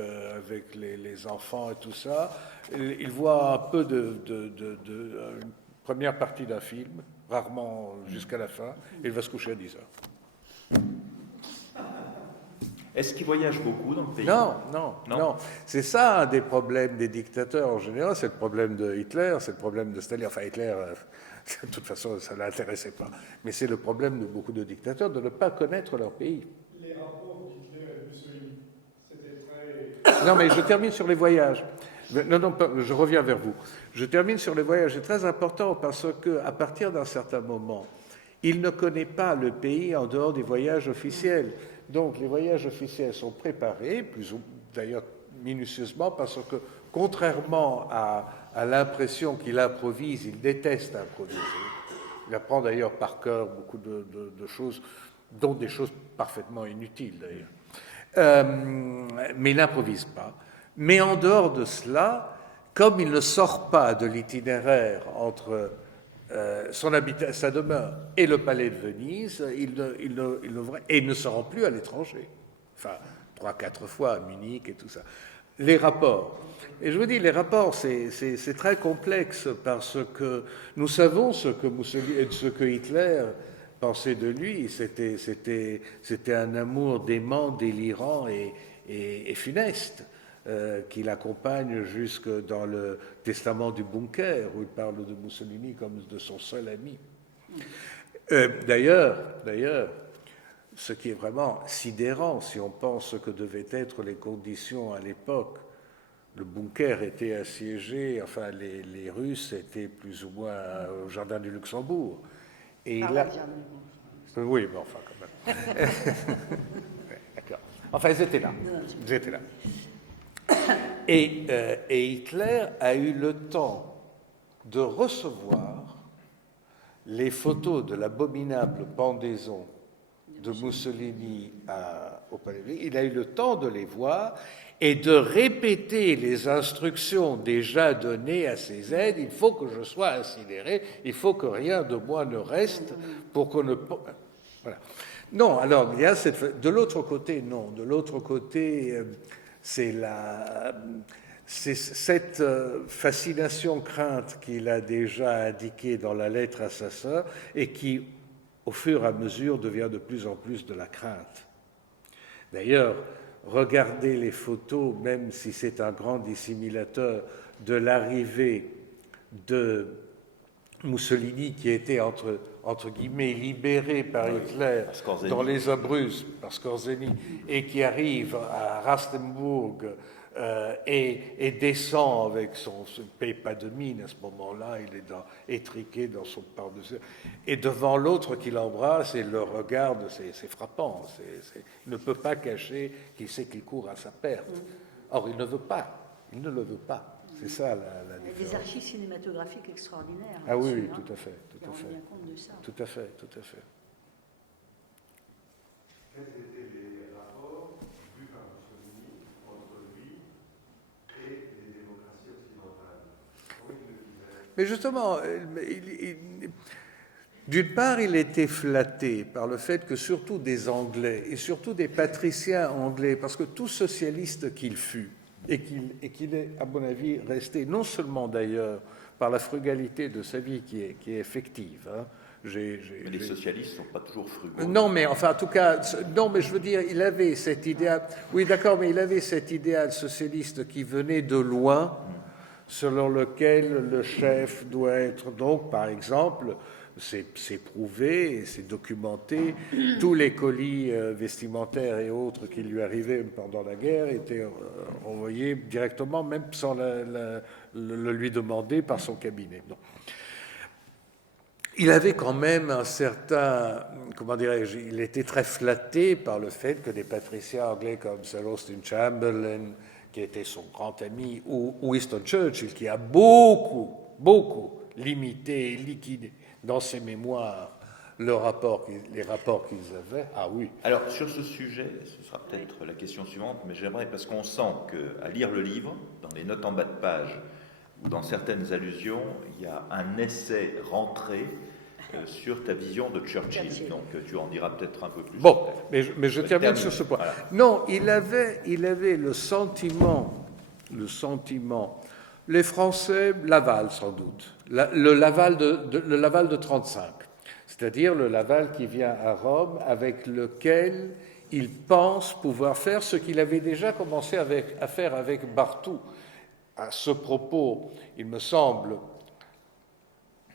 les enfants et tout ça. Il voit un peu une première partie d'un film, rarement jusqu'à la fin, et il va se coucher à 10h. Est-ce qu'il voyage beaucoup dans le pays? Non. C'est ça un des problèmes des dictateurs en général, c'est le problème de Hitler, c'est le problème de Staline. Enfin, Hitler, de toute façon, ça ne l'intéressait pas. Mais c'est le problème de beaucoup de dictateurs de ne pas connaître leur pays. Les rapports d'Hitler et Mussolini, c'était très... Non, mais je termine sur les voyages. Non, je reviens vers vous. Je termine sur les voyages. C'est très important parce qu'à partir d'un certain moment, il ne connaît pas le pays en dehors des voyages officiels. Donc les voyages officiels sont préparés, plus ou d'ailleurs minutieusement, parce que contrairement à l'impression qu'il improvise, il déteste improviser. Il apprend d'ailleurs par cœur beaucoup de choses, dont des choses parfaitement inutiles d'ailleurs. Mais il n'improvise pas. Mais en dehors de cela, comme il ne sort pas de l'itinéraire entre sa demeure et le palais de Venise, il ne se rend plus à l'étranger. Enfin, 3-4 fois à Munich et tout ça. Les rapports. Et je vous dis, les rapports, c'est très complexe parce que nous savons ce que Hitler pensait de lui. C'était un amour dément, délirant et funeste. Qui l'accompagne jusque dans le testament du bunker, où il parle de Mussolini comme de son seul ami. D'ailleurs, ce qui est vraiment sidérant, si on pense ce que devaient être les conditions à l'époque, le bunker était assiégé, enfin les Russes étaient plus ou moins au jardin du Luxembourg. Et oui, mais enfin quand même. D'accord. Enfin, ils étaient là. Et Hitler a eu le temps de recevoir les photos de l'abominable pendaison de Mussolini au Palais, il a eu le temps de les voir et de répéter les instructions déjà données à ses aides. Il faut que je sois incinéré, il faut que rien de moi ne reste pour qu'on ne... Voilà. Non, alors, il y a de l'autre côté, non. De l'autre côté, c'est cette fascination crainte qu'il a déjà indiquée dans la lettre à sa sœur et qui, au fur et à mesure, devient de plus en plus de la crainte. D'ailleurs, regardez les photos, même si c'est un grand dissimulateur, de l'arrivée de Mussolini qui était entre guillemets libéré par Hitler dans les Abruzzes par Scorzeni et qui arrive à Rastenburg et descend avec son paye pas de mine à ce moment-là, il est étriqué dans son pardessus et devant l'autre qui l'embrasse et le regarde, c'est frappant, il ne peut pas cacher qu'il sait qu'il court à sa perte. Or il ne le veut pas. C'est ça la différence. Des archives cinématographiques extraordinaires. Ah oui, tout à fait, tout à fait. On rend bien compte de ça. Tout à fait, tout à fait. Quels étaient les rapports vus par Mussolini entre lui et les démocraties occidentales? Comment il le vivait? Mais justement, d'une part, il était flatté par le fait que surtout des Anglais, et surtout des patriciens anglais, parce que tout socialiste qu'il fut, et qu'il est, à mon avis, resté, non seulement d'ailleurs par la frugalité de sa vie qui est effective. Hein. Mais les socialistes ne sont pas toujours frugaux. Non, mais enfin, en tout cas, non, mais je veux dire, il avait cet idéal. Oui, d'accord, mais il avait cet idéal socialiste qui venait de loin, selon lequel le chef doit être. Donc, par exemple, c'est prouvé, c'est documenté. Tous les colis vestimentaires et autres qui lui arrivaient pendant la guerre étaient envoyés directement, même sans le lui demander par son cabinet. Non. Il avait quand même un certain, comment dirais-je, il était très flatté par le fait que des patriciens anglais comme Sir Austin Chamberlain, qui était son grand ami, ou Winston Churchill, qui a beaucoup limité et liquidé dans ses mémoires les rapports qu'ils avaient. Ah oui. Alors, sur ce sujet, ce sera peut-être la question suivante, mais j'aimerais, parce qu'on sent qu'à lire le livre, dans les notes en bas de page, ou dans certaines allusions, il y a un essai rentré sur ta vision de Churchill. Donc, tu en diras peut-être un peu plus. Bon, mais je termine sur ce point. Voilà. Non, il avait le sentiment, les Français, Laval sans doute, le Laval de 35, c'est-à-dire le Laval qui vient à Rome, avec lequel il pense pouvoir faire ce qu'il avait déjà commencé à faire avec Barthou. À ce propos, il me semble,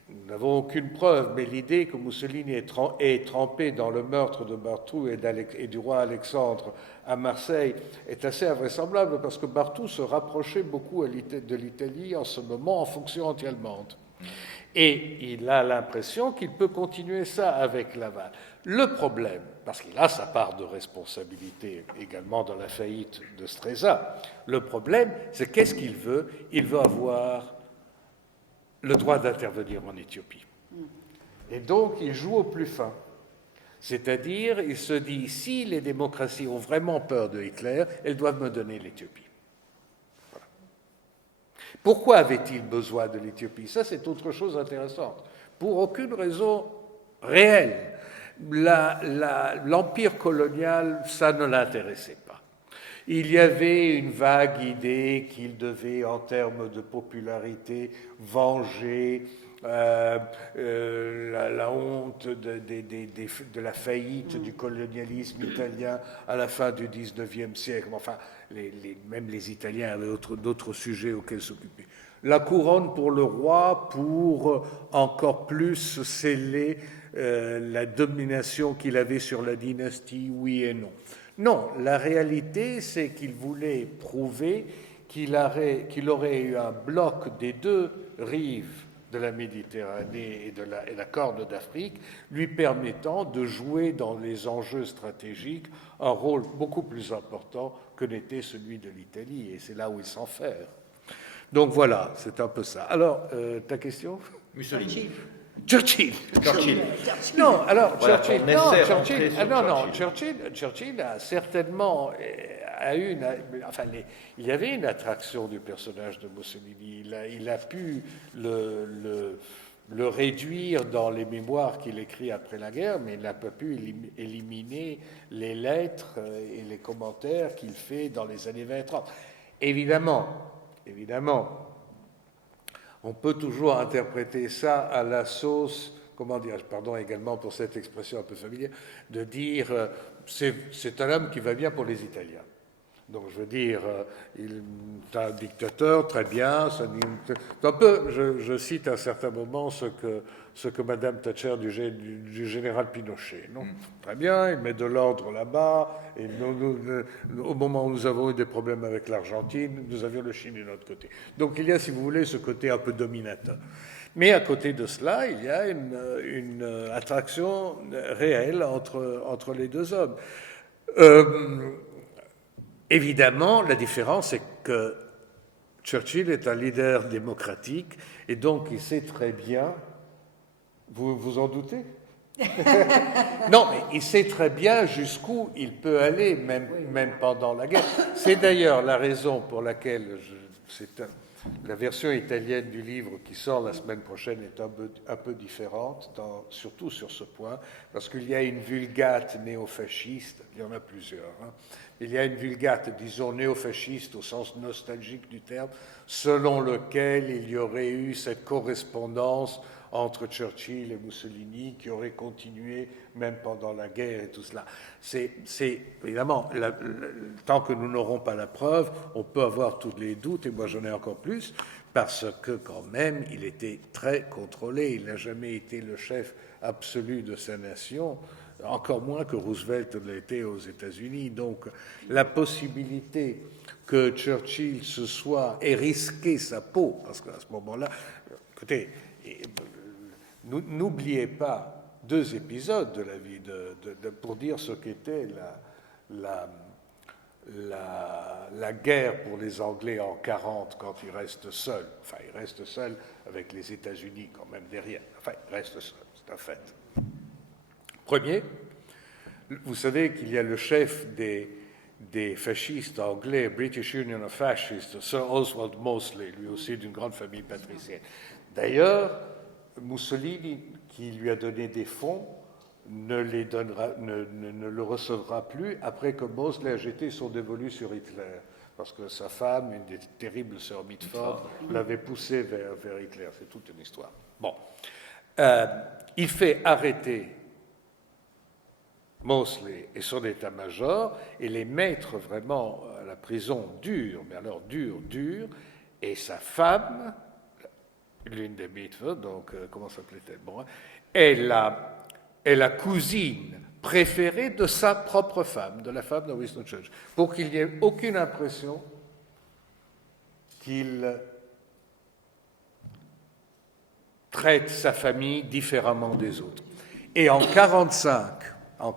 nous n'avons aucune preuve, mais l'idée que Mussolini est trempé dans le meurtre de Barthou et du roi Alexandre à Marseille est assez invraisemblable parce que Barthou se rapprochait beaucoup de l'Italie en ce moment en fonction anti-allemande. Et il a l'impression qu'il peut continuer ça avec Laval. Le problème, parce qu'il a sa part de responsabilité également dans la faillite de Stresa, le problème, c'est qu'est-ce qu'il veut? Il veut avoir le droit d'intervenir en Éthiopie. Et donc, il joue au plus fin. C'est-à-dire, il se dit, si les démocraties ont vraiment peur de Hitler, elles doivent me donner l'Éthiopie. Voilà. Pourquoi avait-il besoin de l'Éthiopie? Ça, c'est autre chose intéressante. Pour aucune raison réelle. L'empire colonial, ça ne l'intéressait pas. Il y avait une vague idée qu'il devait, en termes de popularité, venger la honte de la faillite du colonialisme italien à la fin du XIXe siècle. Enfin, même les Italiens avaient d'autres sujets auxquels s'occuper. La couronne pour le roi, pour encore plus sceller la domination qu'il avait sur la dynastie, oui et non. Non, la réalité, c'est qu'il voulait prouver qu'il aurait eu un bloc des deux rives de la Méditerranée et la Corne d'Afrique, lui permettant de jouer dans les enjeux stratégiques un rôle beaucoup plus important que n'était celui de l'Italie, et c'est là où il s'enferre. Donc voilà, c'est un peu ça. Alors, ta question ? Mussolini. Churchill. Churchill. Non, alors Voilà, Churchill, on non, essaie Churchill, rentrer sur ah, non, non, Churchill. Churchill a certainement a eu une, enfin, il y avait une attraction du personnage de Mussolini. Il a pu le réduire dans les mémoires qu'il écrit après la guerre, mais il n'a pas pu éliminer les lettres et les commentaires qu'il fait dans les années 20-30. Évidemment, on peut toujours interpréter ça à la sauce, comment dire, pardon également pour cette expression un peu familière, de dire c'est un homme qui va bien pour les Italiens. Donc je veux dire, il est un dictateur, très bien. Un peu, je cite à un certain moment ce que Madame Thatcher du général Pinochet. Non, très bien, il met de l'ordre là-bas. Et au moment où nous avons eu des problèmes avec l'Argentine, nous avions le Chili de notre côté. Donc il y a, si vous voulez, ce côté un peu dominateur. Mais à côté de cela, il y a une attraction réelle entre les deux hommes. Évidemment, la différence est que Churchill est un leader démocratique et donc il sait très bien, vous vous en doutez? Non, mais il sait très bien jusqu'où il peut aller, même pendant la guerre. C'est d'ailleurs la raison pour laquelle la version italienne du livre qui sort la semaine prochaine est un peu différente, surtout sur ce point, parce qu'il y a une vulgate néofasciste, il y en a plusieurs, hein. Il y a une vulgate, disons, néofasciste au sens nostalgique du terme, selon lequel il y aurait eu cette correspondance entre Churchill et Mussolini qui aurait continué même pendant la guerre et tout cela. C'est évidemment, tant que nous n'aurons pas la preuve, on peut avoir tous les doutes, et moi j'en ai encore plus, parce que quand même, il était très contrôlé. Il n'a jamais été le chef absolu de sa nation, encore moins que Roosevelt l'a été aux États-Unis. Donc la possibilité que Churchill se soit et risqué sa peau, parce qu'à ce moment-là, écoutez, n'oubliez pas 2 épisodes de la vie pour dire ce qu'était la guerre pour les Anglais en 40 quand il reste seul. Enfin, il reste seul avec les États-Unis quand même derrière. Enfin, il reste seul, c'est un fait. Premier, vous savez qu'il y a le chef des fascistes anglais, British Union of Fascists, Sir Oswald Mosley, lui aussi d'une grande famille patricienne. D'ailleurs, Mussolini, qui lui a donné des fonds, ne le recevra plus après que Mosley a jeté son dévolu sur Hitler, parce que sa femme, une des terribles sœurs Mitford, l'avait poussé vers Hitler. C'est toute une histoire. Bon. Il fait arrêter Mosley et son état-major et les mettre vraiment à la prison dure, mais alors dure, et sa femme, l'une des Mitford, donc comment s'appelait-elle, bon, est la cousine préférée de sa propre femme, de la femme de Winston Churchill, pour qu'il n'y ait aucune impression qu'il traite sa famille différemment des autres. Et en 1945, un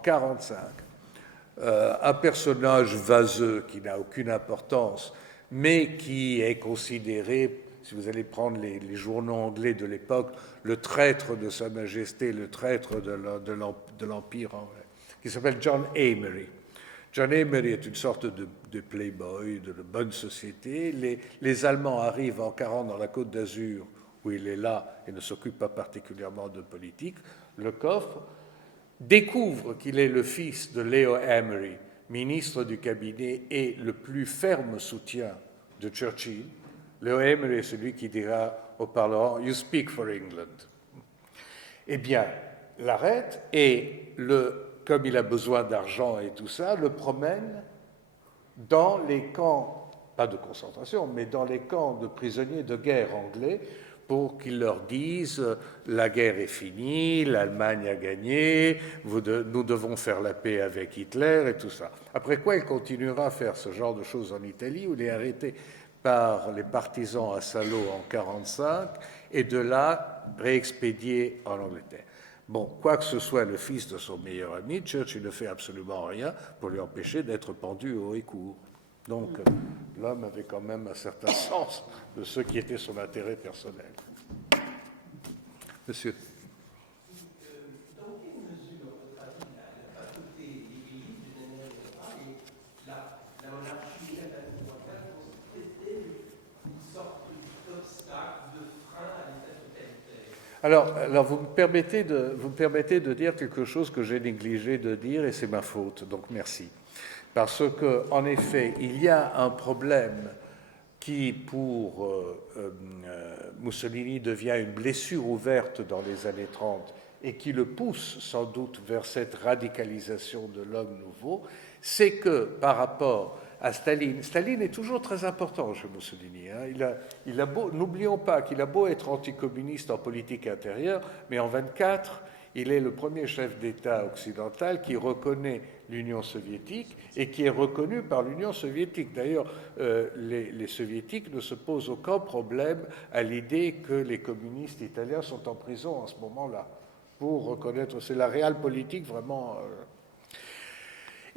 personnage vaseux qui n'a aucune importance, mais qui est considéré, si vous allez prendre les journaux anglais de l'époque, le traître de Sa Majesté, le traître de l'Empire anglais, qui s'appelle John Amery. John Amery est une sorte de playboy, de bonne société. Les Allemands arrivent en 1940 dans la Côte d'Azur, où il est là et ne s'occupe pas particulièrement de politique. Le coffre découvre qu'il est le fils de Leo Amery, ministre du cabinet et le plus ferme soutien de Churchill. Leo Amery est celui qui dira au Parlement « You speak for England ». Eh bien, l'arrête et, comme il a besoin d'argent et tout ça, le promène dans les camps, pas de concentration, mais dans les camps de prisonniers de guerre anglais pour qu'ils leur disent « La guerre est finie, l'Allemagne a gagné, nous devons faire la paix avec Hitler » et tout ça. Après quoi, il continuera à faire ce genre de choses en Italie, où il est arrêté par les partisans à Salo en 1945 et de là réexpédié en Angleterre. Bon, quoi que ce soit le fils de son meilleur ami, Churchill ne fait absolument rien pour lui empêcher d'être pendu haut et court. Donc, l'homme avait quand même un certain sens de ce qui était son intérêt personnel. Monsieur. Alors vous me permettez de dire quelque chose que j'ai négligé de dire, et c'est ma faute, donc merci. Parce que, en effet, il y a un problème qui, pour Mussolini, devient une blessure ouverte dans les années 30 et qui le pousse sans doute vers cette radicalisation de l'homme nouveau, c'est que par rapport à Staline, Staline est toujours très important chez Mussolini. Hein. N'oublions pas qu'il a beau être anticommuniste en politique intérieure, mais en 1924, il est le premier chef d'État occidental qui reconnaît l'Union soviétique et qui est reconnu par l'Union soviétique. D'ailleurs, les soviétiques ne se posent aucun problème à l'idée que les communistes italiens sont en prison en ce moment-là, pour reconnaître, c'est la realpolitik vraiment.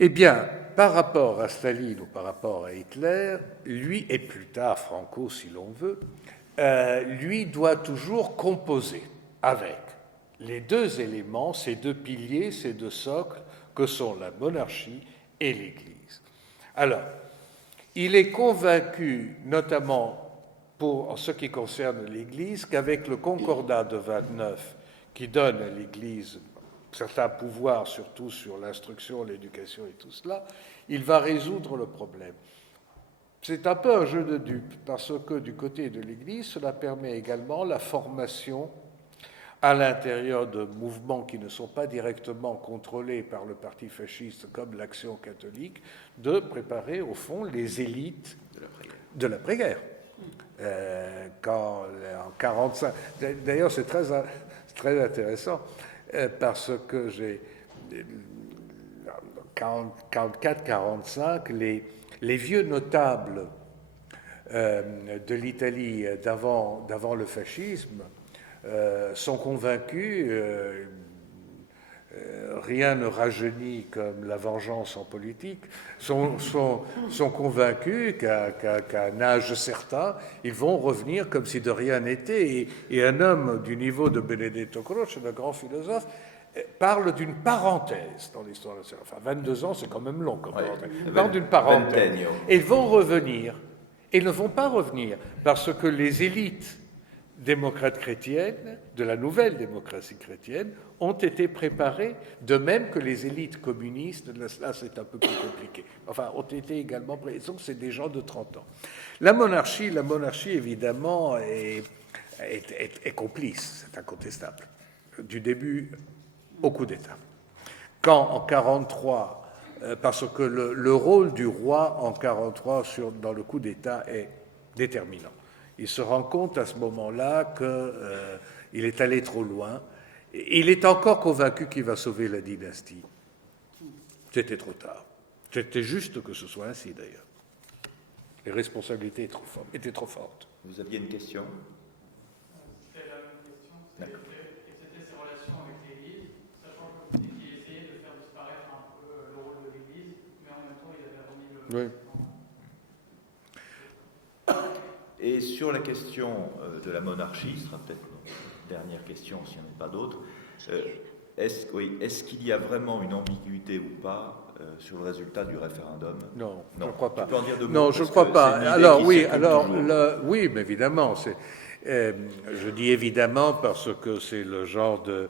Eh bien, par rapport à Staline ou par rapport à Hitler, lui, et plus tard Franco si l'on veut, lui doit toujours composer avec les deux éléments, ces deux piliers, ces deux socles, que sont la monarchie et l'Église. Alors, il est convaincu, notamment en ce qui concerne l'Église, qu'avec le Concordat de 29, qui donne à l'Église certains pouvoirs, surtout sur l'instruction, l'éducation et tout cela, il va résoudre le problème. C'est un peu un jeu de dupes, parce que du côté de l'Église, cela permet également la formation à l'intérieur de mouvements qui ne sont pas directement contrôlés par le parti fasciste comme l'Action catholique, de préparer au fond les élites de l'après-guerre. Quand en 1945, d'ailleurs c'est très intéressant, parce que j'ai 44-45, les vieux notables de l'Italie d'avant le fascisme sont convaincus, rien ne rajeunit comme la vengeance en politique, sont convaincus qu'à un âge certain, ils vont revenir comme si de rien n'était. Et un homme du niveau de Benedetto Croce, le grand philosophe, parle d'une parenthèse dans l'histoire nationale. Enfin, 22 ans, c'est quand même long comme parenthèse. Il parle d'une parenthèse. Et ils vont revenir. Et ils ne vont pas revenir parce que les élites démocrates chrétiennes, de la nouvelle démocratie chrétienne, ont été préparées, de même que les élites communistes, là c'est un peu plus compliqué, enfin, ont été également préparées. Donc c'est des gens de 30 ans. La monarchie évidemment, est complice, c'est incontestable, du début au coup d'État. Quand, en 1943, parce que le rôle du roi en 1943 dans le coup d'État est déterminant. Il se rend compte à ce moment-là qu'il est allé trop loin. Il est encore convaincu qu'il va sauver la dynastie. C'était trop tard. C'était juste que ce soit ainsi, d'ailleurs. Les responsabilités étaient trop fortes. Vous aviez une question ? C'était la même question. C'était ses relations avec l'Église, sachant que vous dites qu'il essayait de faire disparaître un peu le rôle de l'Église, mais en même temps, il avait remis le... Oui. Et sur la question de la monarchie, ce sera peut-être notre dernière question s'il n'y en a pas d'autres, est-ce qu'il y a vraiment une ambiguïté ou pas sur le résultat du référendum ? Non, je ne crois pas. Tu peux en dire deux mots, non, je ne crois pas. Alors oui, mais évidemment, je dis évidemment parce que c'est le genre de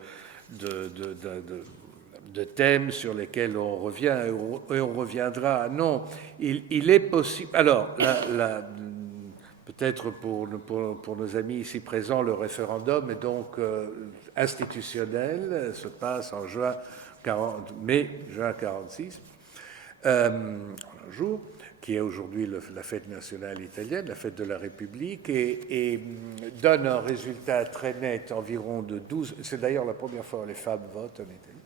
thèmes sur lesquels on revient et on reviendra. Non, il est possible. Alors, peut-être pour nos amis ici présents, le référendum est donc institutionnel, se passe en juin 1946, un jour, qui est aujourd'hui la fête nationale italienne, la fête de la République, et donne un résultat très net, environ de 12, c'est d'ailleurs la première fois que les femmes votent en Italie,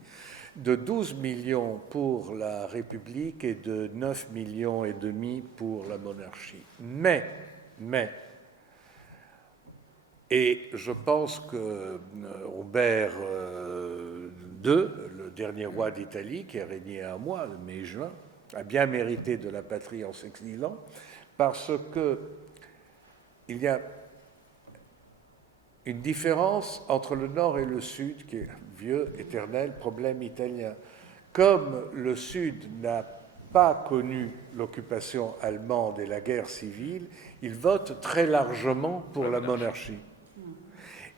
de 12 millions pour la République et de 9 millions et demi pour la monarchie. Mais, et je pense que Robert II, le dernier roi d'Italie, qui a régné un mois, mai-juin, a bien mérité de la patrie en s'exilant, parce que il y a une différence entre le Nord et le Sud, qui est un vieux, éternel problème italien. Comme le Sud n'a pas connu l'occupation allemande et la guerre civile, il vote très largement pour la monarchie.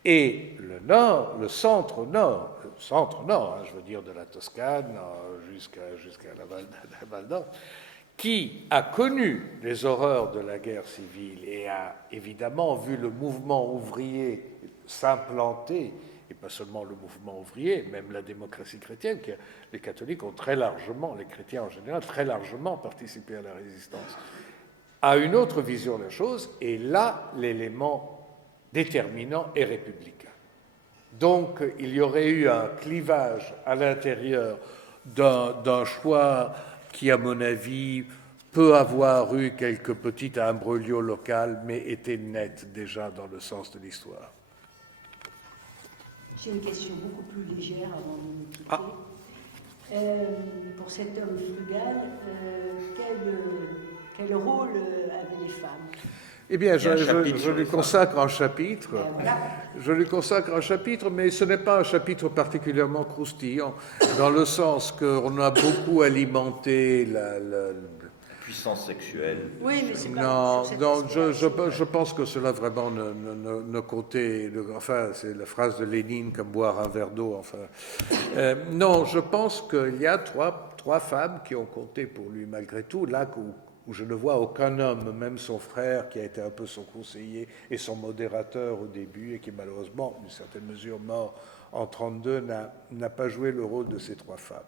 Et le nord, le centre-nord, je veux dire de la Toscane jusqu'à la Val d'Or, qui a connu les horreurs de la guerre civile et a évidemment vu le mouvement ouvrier s'implanter, et pas seulement le mouvement ouvrier, même la démocratie chrétienne, que les catholiques ont très largement, les chrétiens en général, très largement participé à la résistance, a une autre vision de la chose, et là, l'élément déterminant est républicain. Donc, il y aurait eu un clivage à l'intérieur d'un choix qui, à mon avis, peut avoir eu quelques petits imbroglios locaux, mais était net déjà dans le sens de l'histoire. J'ai une question beaucoup plus légère avant de nous quitter. Ah. Pour cet homme frugal, quel rôle avaient les femmes? Eh bien, je lui les consacre un chapitre. Voilà. Je lui consacre un chapitre, mais ce n'est pas un chapitre particulièrement croustillant, dans le sens qu'on a beaucoup alimenté la puissance sexuelle. Oui, mais c'est pas Non, sur cet non, aspect-là. je pense que cela vraiment ne comptait. Enfin, c'est la phrase de Lénine comme boire un verre d'eau. Enfin, non, je pense qu'il y a trois femmes qui ont compté pour lui malgré tout. Là où je ne vois aucun homme, même son frère qui a été un peu son conseiller et son modérateur au début et qui malheureusement, d'une certaine mesure, mort en 1932, n'a pas joué le rôle de ces trois femmes.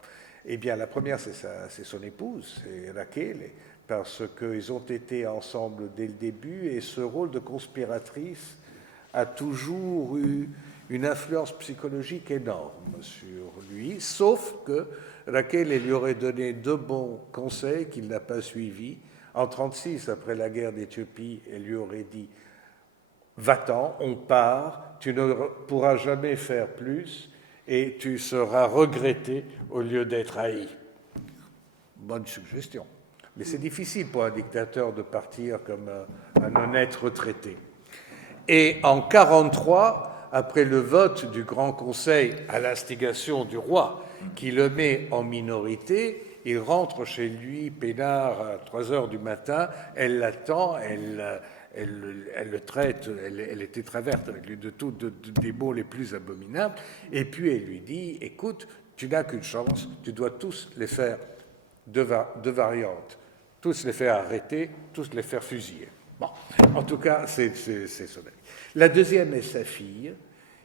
Eh bien, la première, c'est son épouse, c'est Raquel, parce qu'ils ont été ensemble dès le début, et ce rôle de conspiratrice a toujours eu une influence psychologique énorme sur lui, sauf que Raquel lui aurait donné de bons conseils qu'il n'a pas suivis. En 1936, après la guerre d'Éthiopie, elle lui aurait dit « Va-t'en, on part, tu ne pourras jamais faire plus, et tu seras regretté au lieu d'être haï. » Bonne suggestion. Mais c'est difficile pour un dictateur de partir comme un honnête retraité. Et en 1943, après le vote du Grand Conseil à l'instigation du roi, qui le met en minorité, il rentre chez lui, peinard, à 3 heures du matin, elle l'attend, elle le traite, elle était traverte avec lui des mots les plus abominables, et puis elle lui dit, écoute, tu n'as qu'une chance, tu dois tous les faire deux variantes, tous les faire arrêter, tous les faire fusiller. Bon, en tout cas, c'est son avis. La deuxième est sa fille.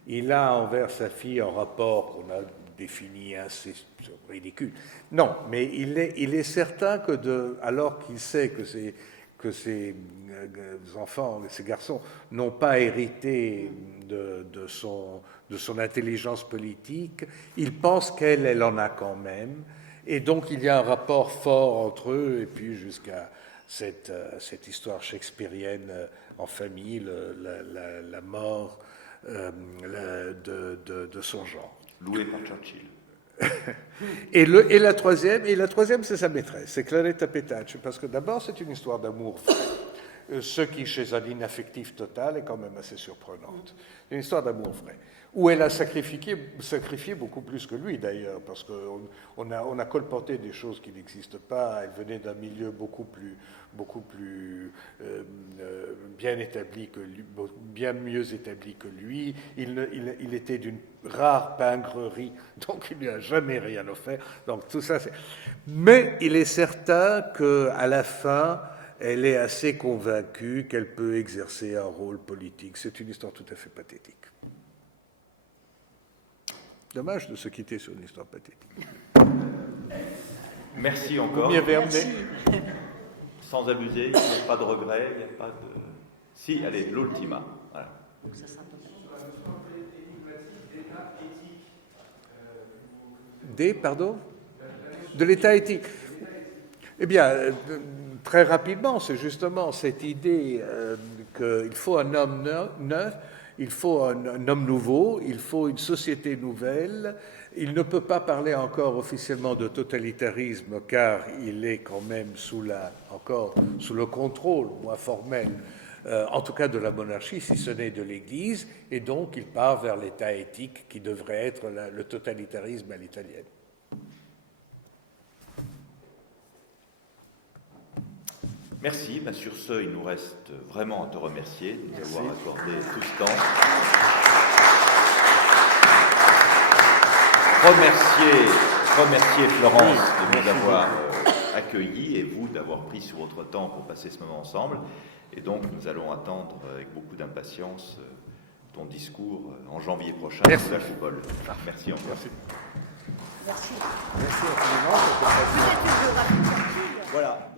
Il a envers sa fille un rapport qu'on a défini assez ridicule. Non, mais il est certain que alors qu'il sait que ses enfants, ces garçons, n'ont pas hérité de son intelligence politique, il pense qu'elle en a quand même, et donc il y a un rapport fort entre eux, et puis jusqu'à cette histoire shakespearienne en famille, la mort de son genre. Loué par Churchill. Et la troisième, c'est sa maîtresse, c'est Claretta Petacci, parce que d'abord, c'est une histoire d'amour vrai, ce qui, chez un inaffectif total, est quand même assez surprenante. C'est une histoire d'amour vrai, où elle a sacrifié beaucoup plus que lui, d'ailleurs, parce qu'on a colporté des choses qui n'existent pas. Elle venait d'un milieu beaucoup plus bien établi que lui, bien mieux établi que lui. Il était d'une rare pingrerie, donc il lui a jamais rien offert. Donc tout ça, mais il est certain qu'à la fin, elle est assez convaincue qu'elle peut exercer un rôle politique. C'est une histoire tout à fait pathétique. Dommage de se quitter sur une histoire pathétique. Merci encore. Vous m'y avez amené. Sans abuser, il n'y a pas de regret, il n'y a pas de... Si, allez, l'ultima. Voilà. Ça sera totalement. De l'état éthique. Eh bien, très rapidement, c'est justement cette idée qu'il faut un homme neuf, il faut un homme nouveau, il faut une société nouvelle. Il ne peut pas parler encore officiellement de totalitarisme car il est quand même encore sous le contrôle, moins formel, en tout cas de la monarchie, si ce n'est de l'Église, et donc il part vers l'état éthique qui devrait être le totalitarisme à l'italienne. Merci. Sur ce, il nous reste vraiment à te remercier de nous avoir accordé tout ce temps. remercier Florence de nous avoir accueillis et vous d'avoir pris sur votre temps pour passer ce moment ensemble. Et donc, nous allons attendre avec beaucoup d'impatience ton discours en janvier prochain. Merci. À la Coupole. Merci encore. Merci infiniment. Voilà.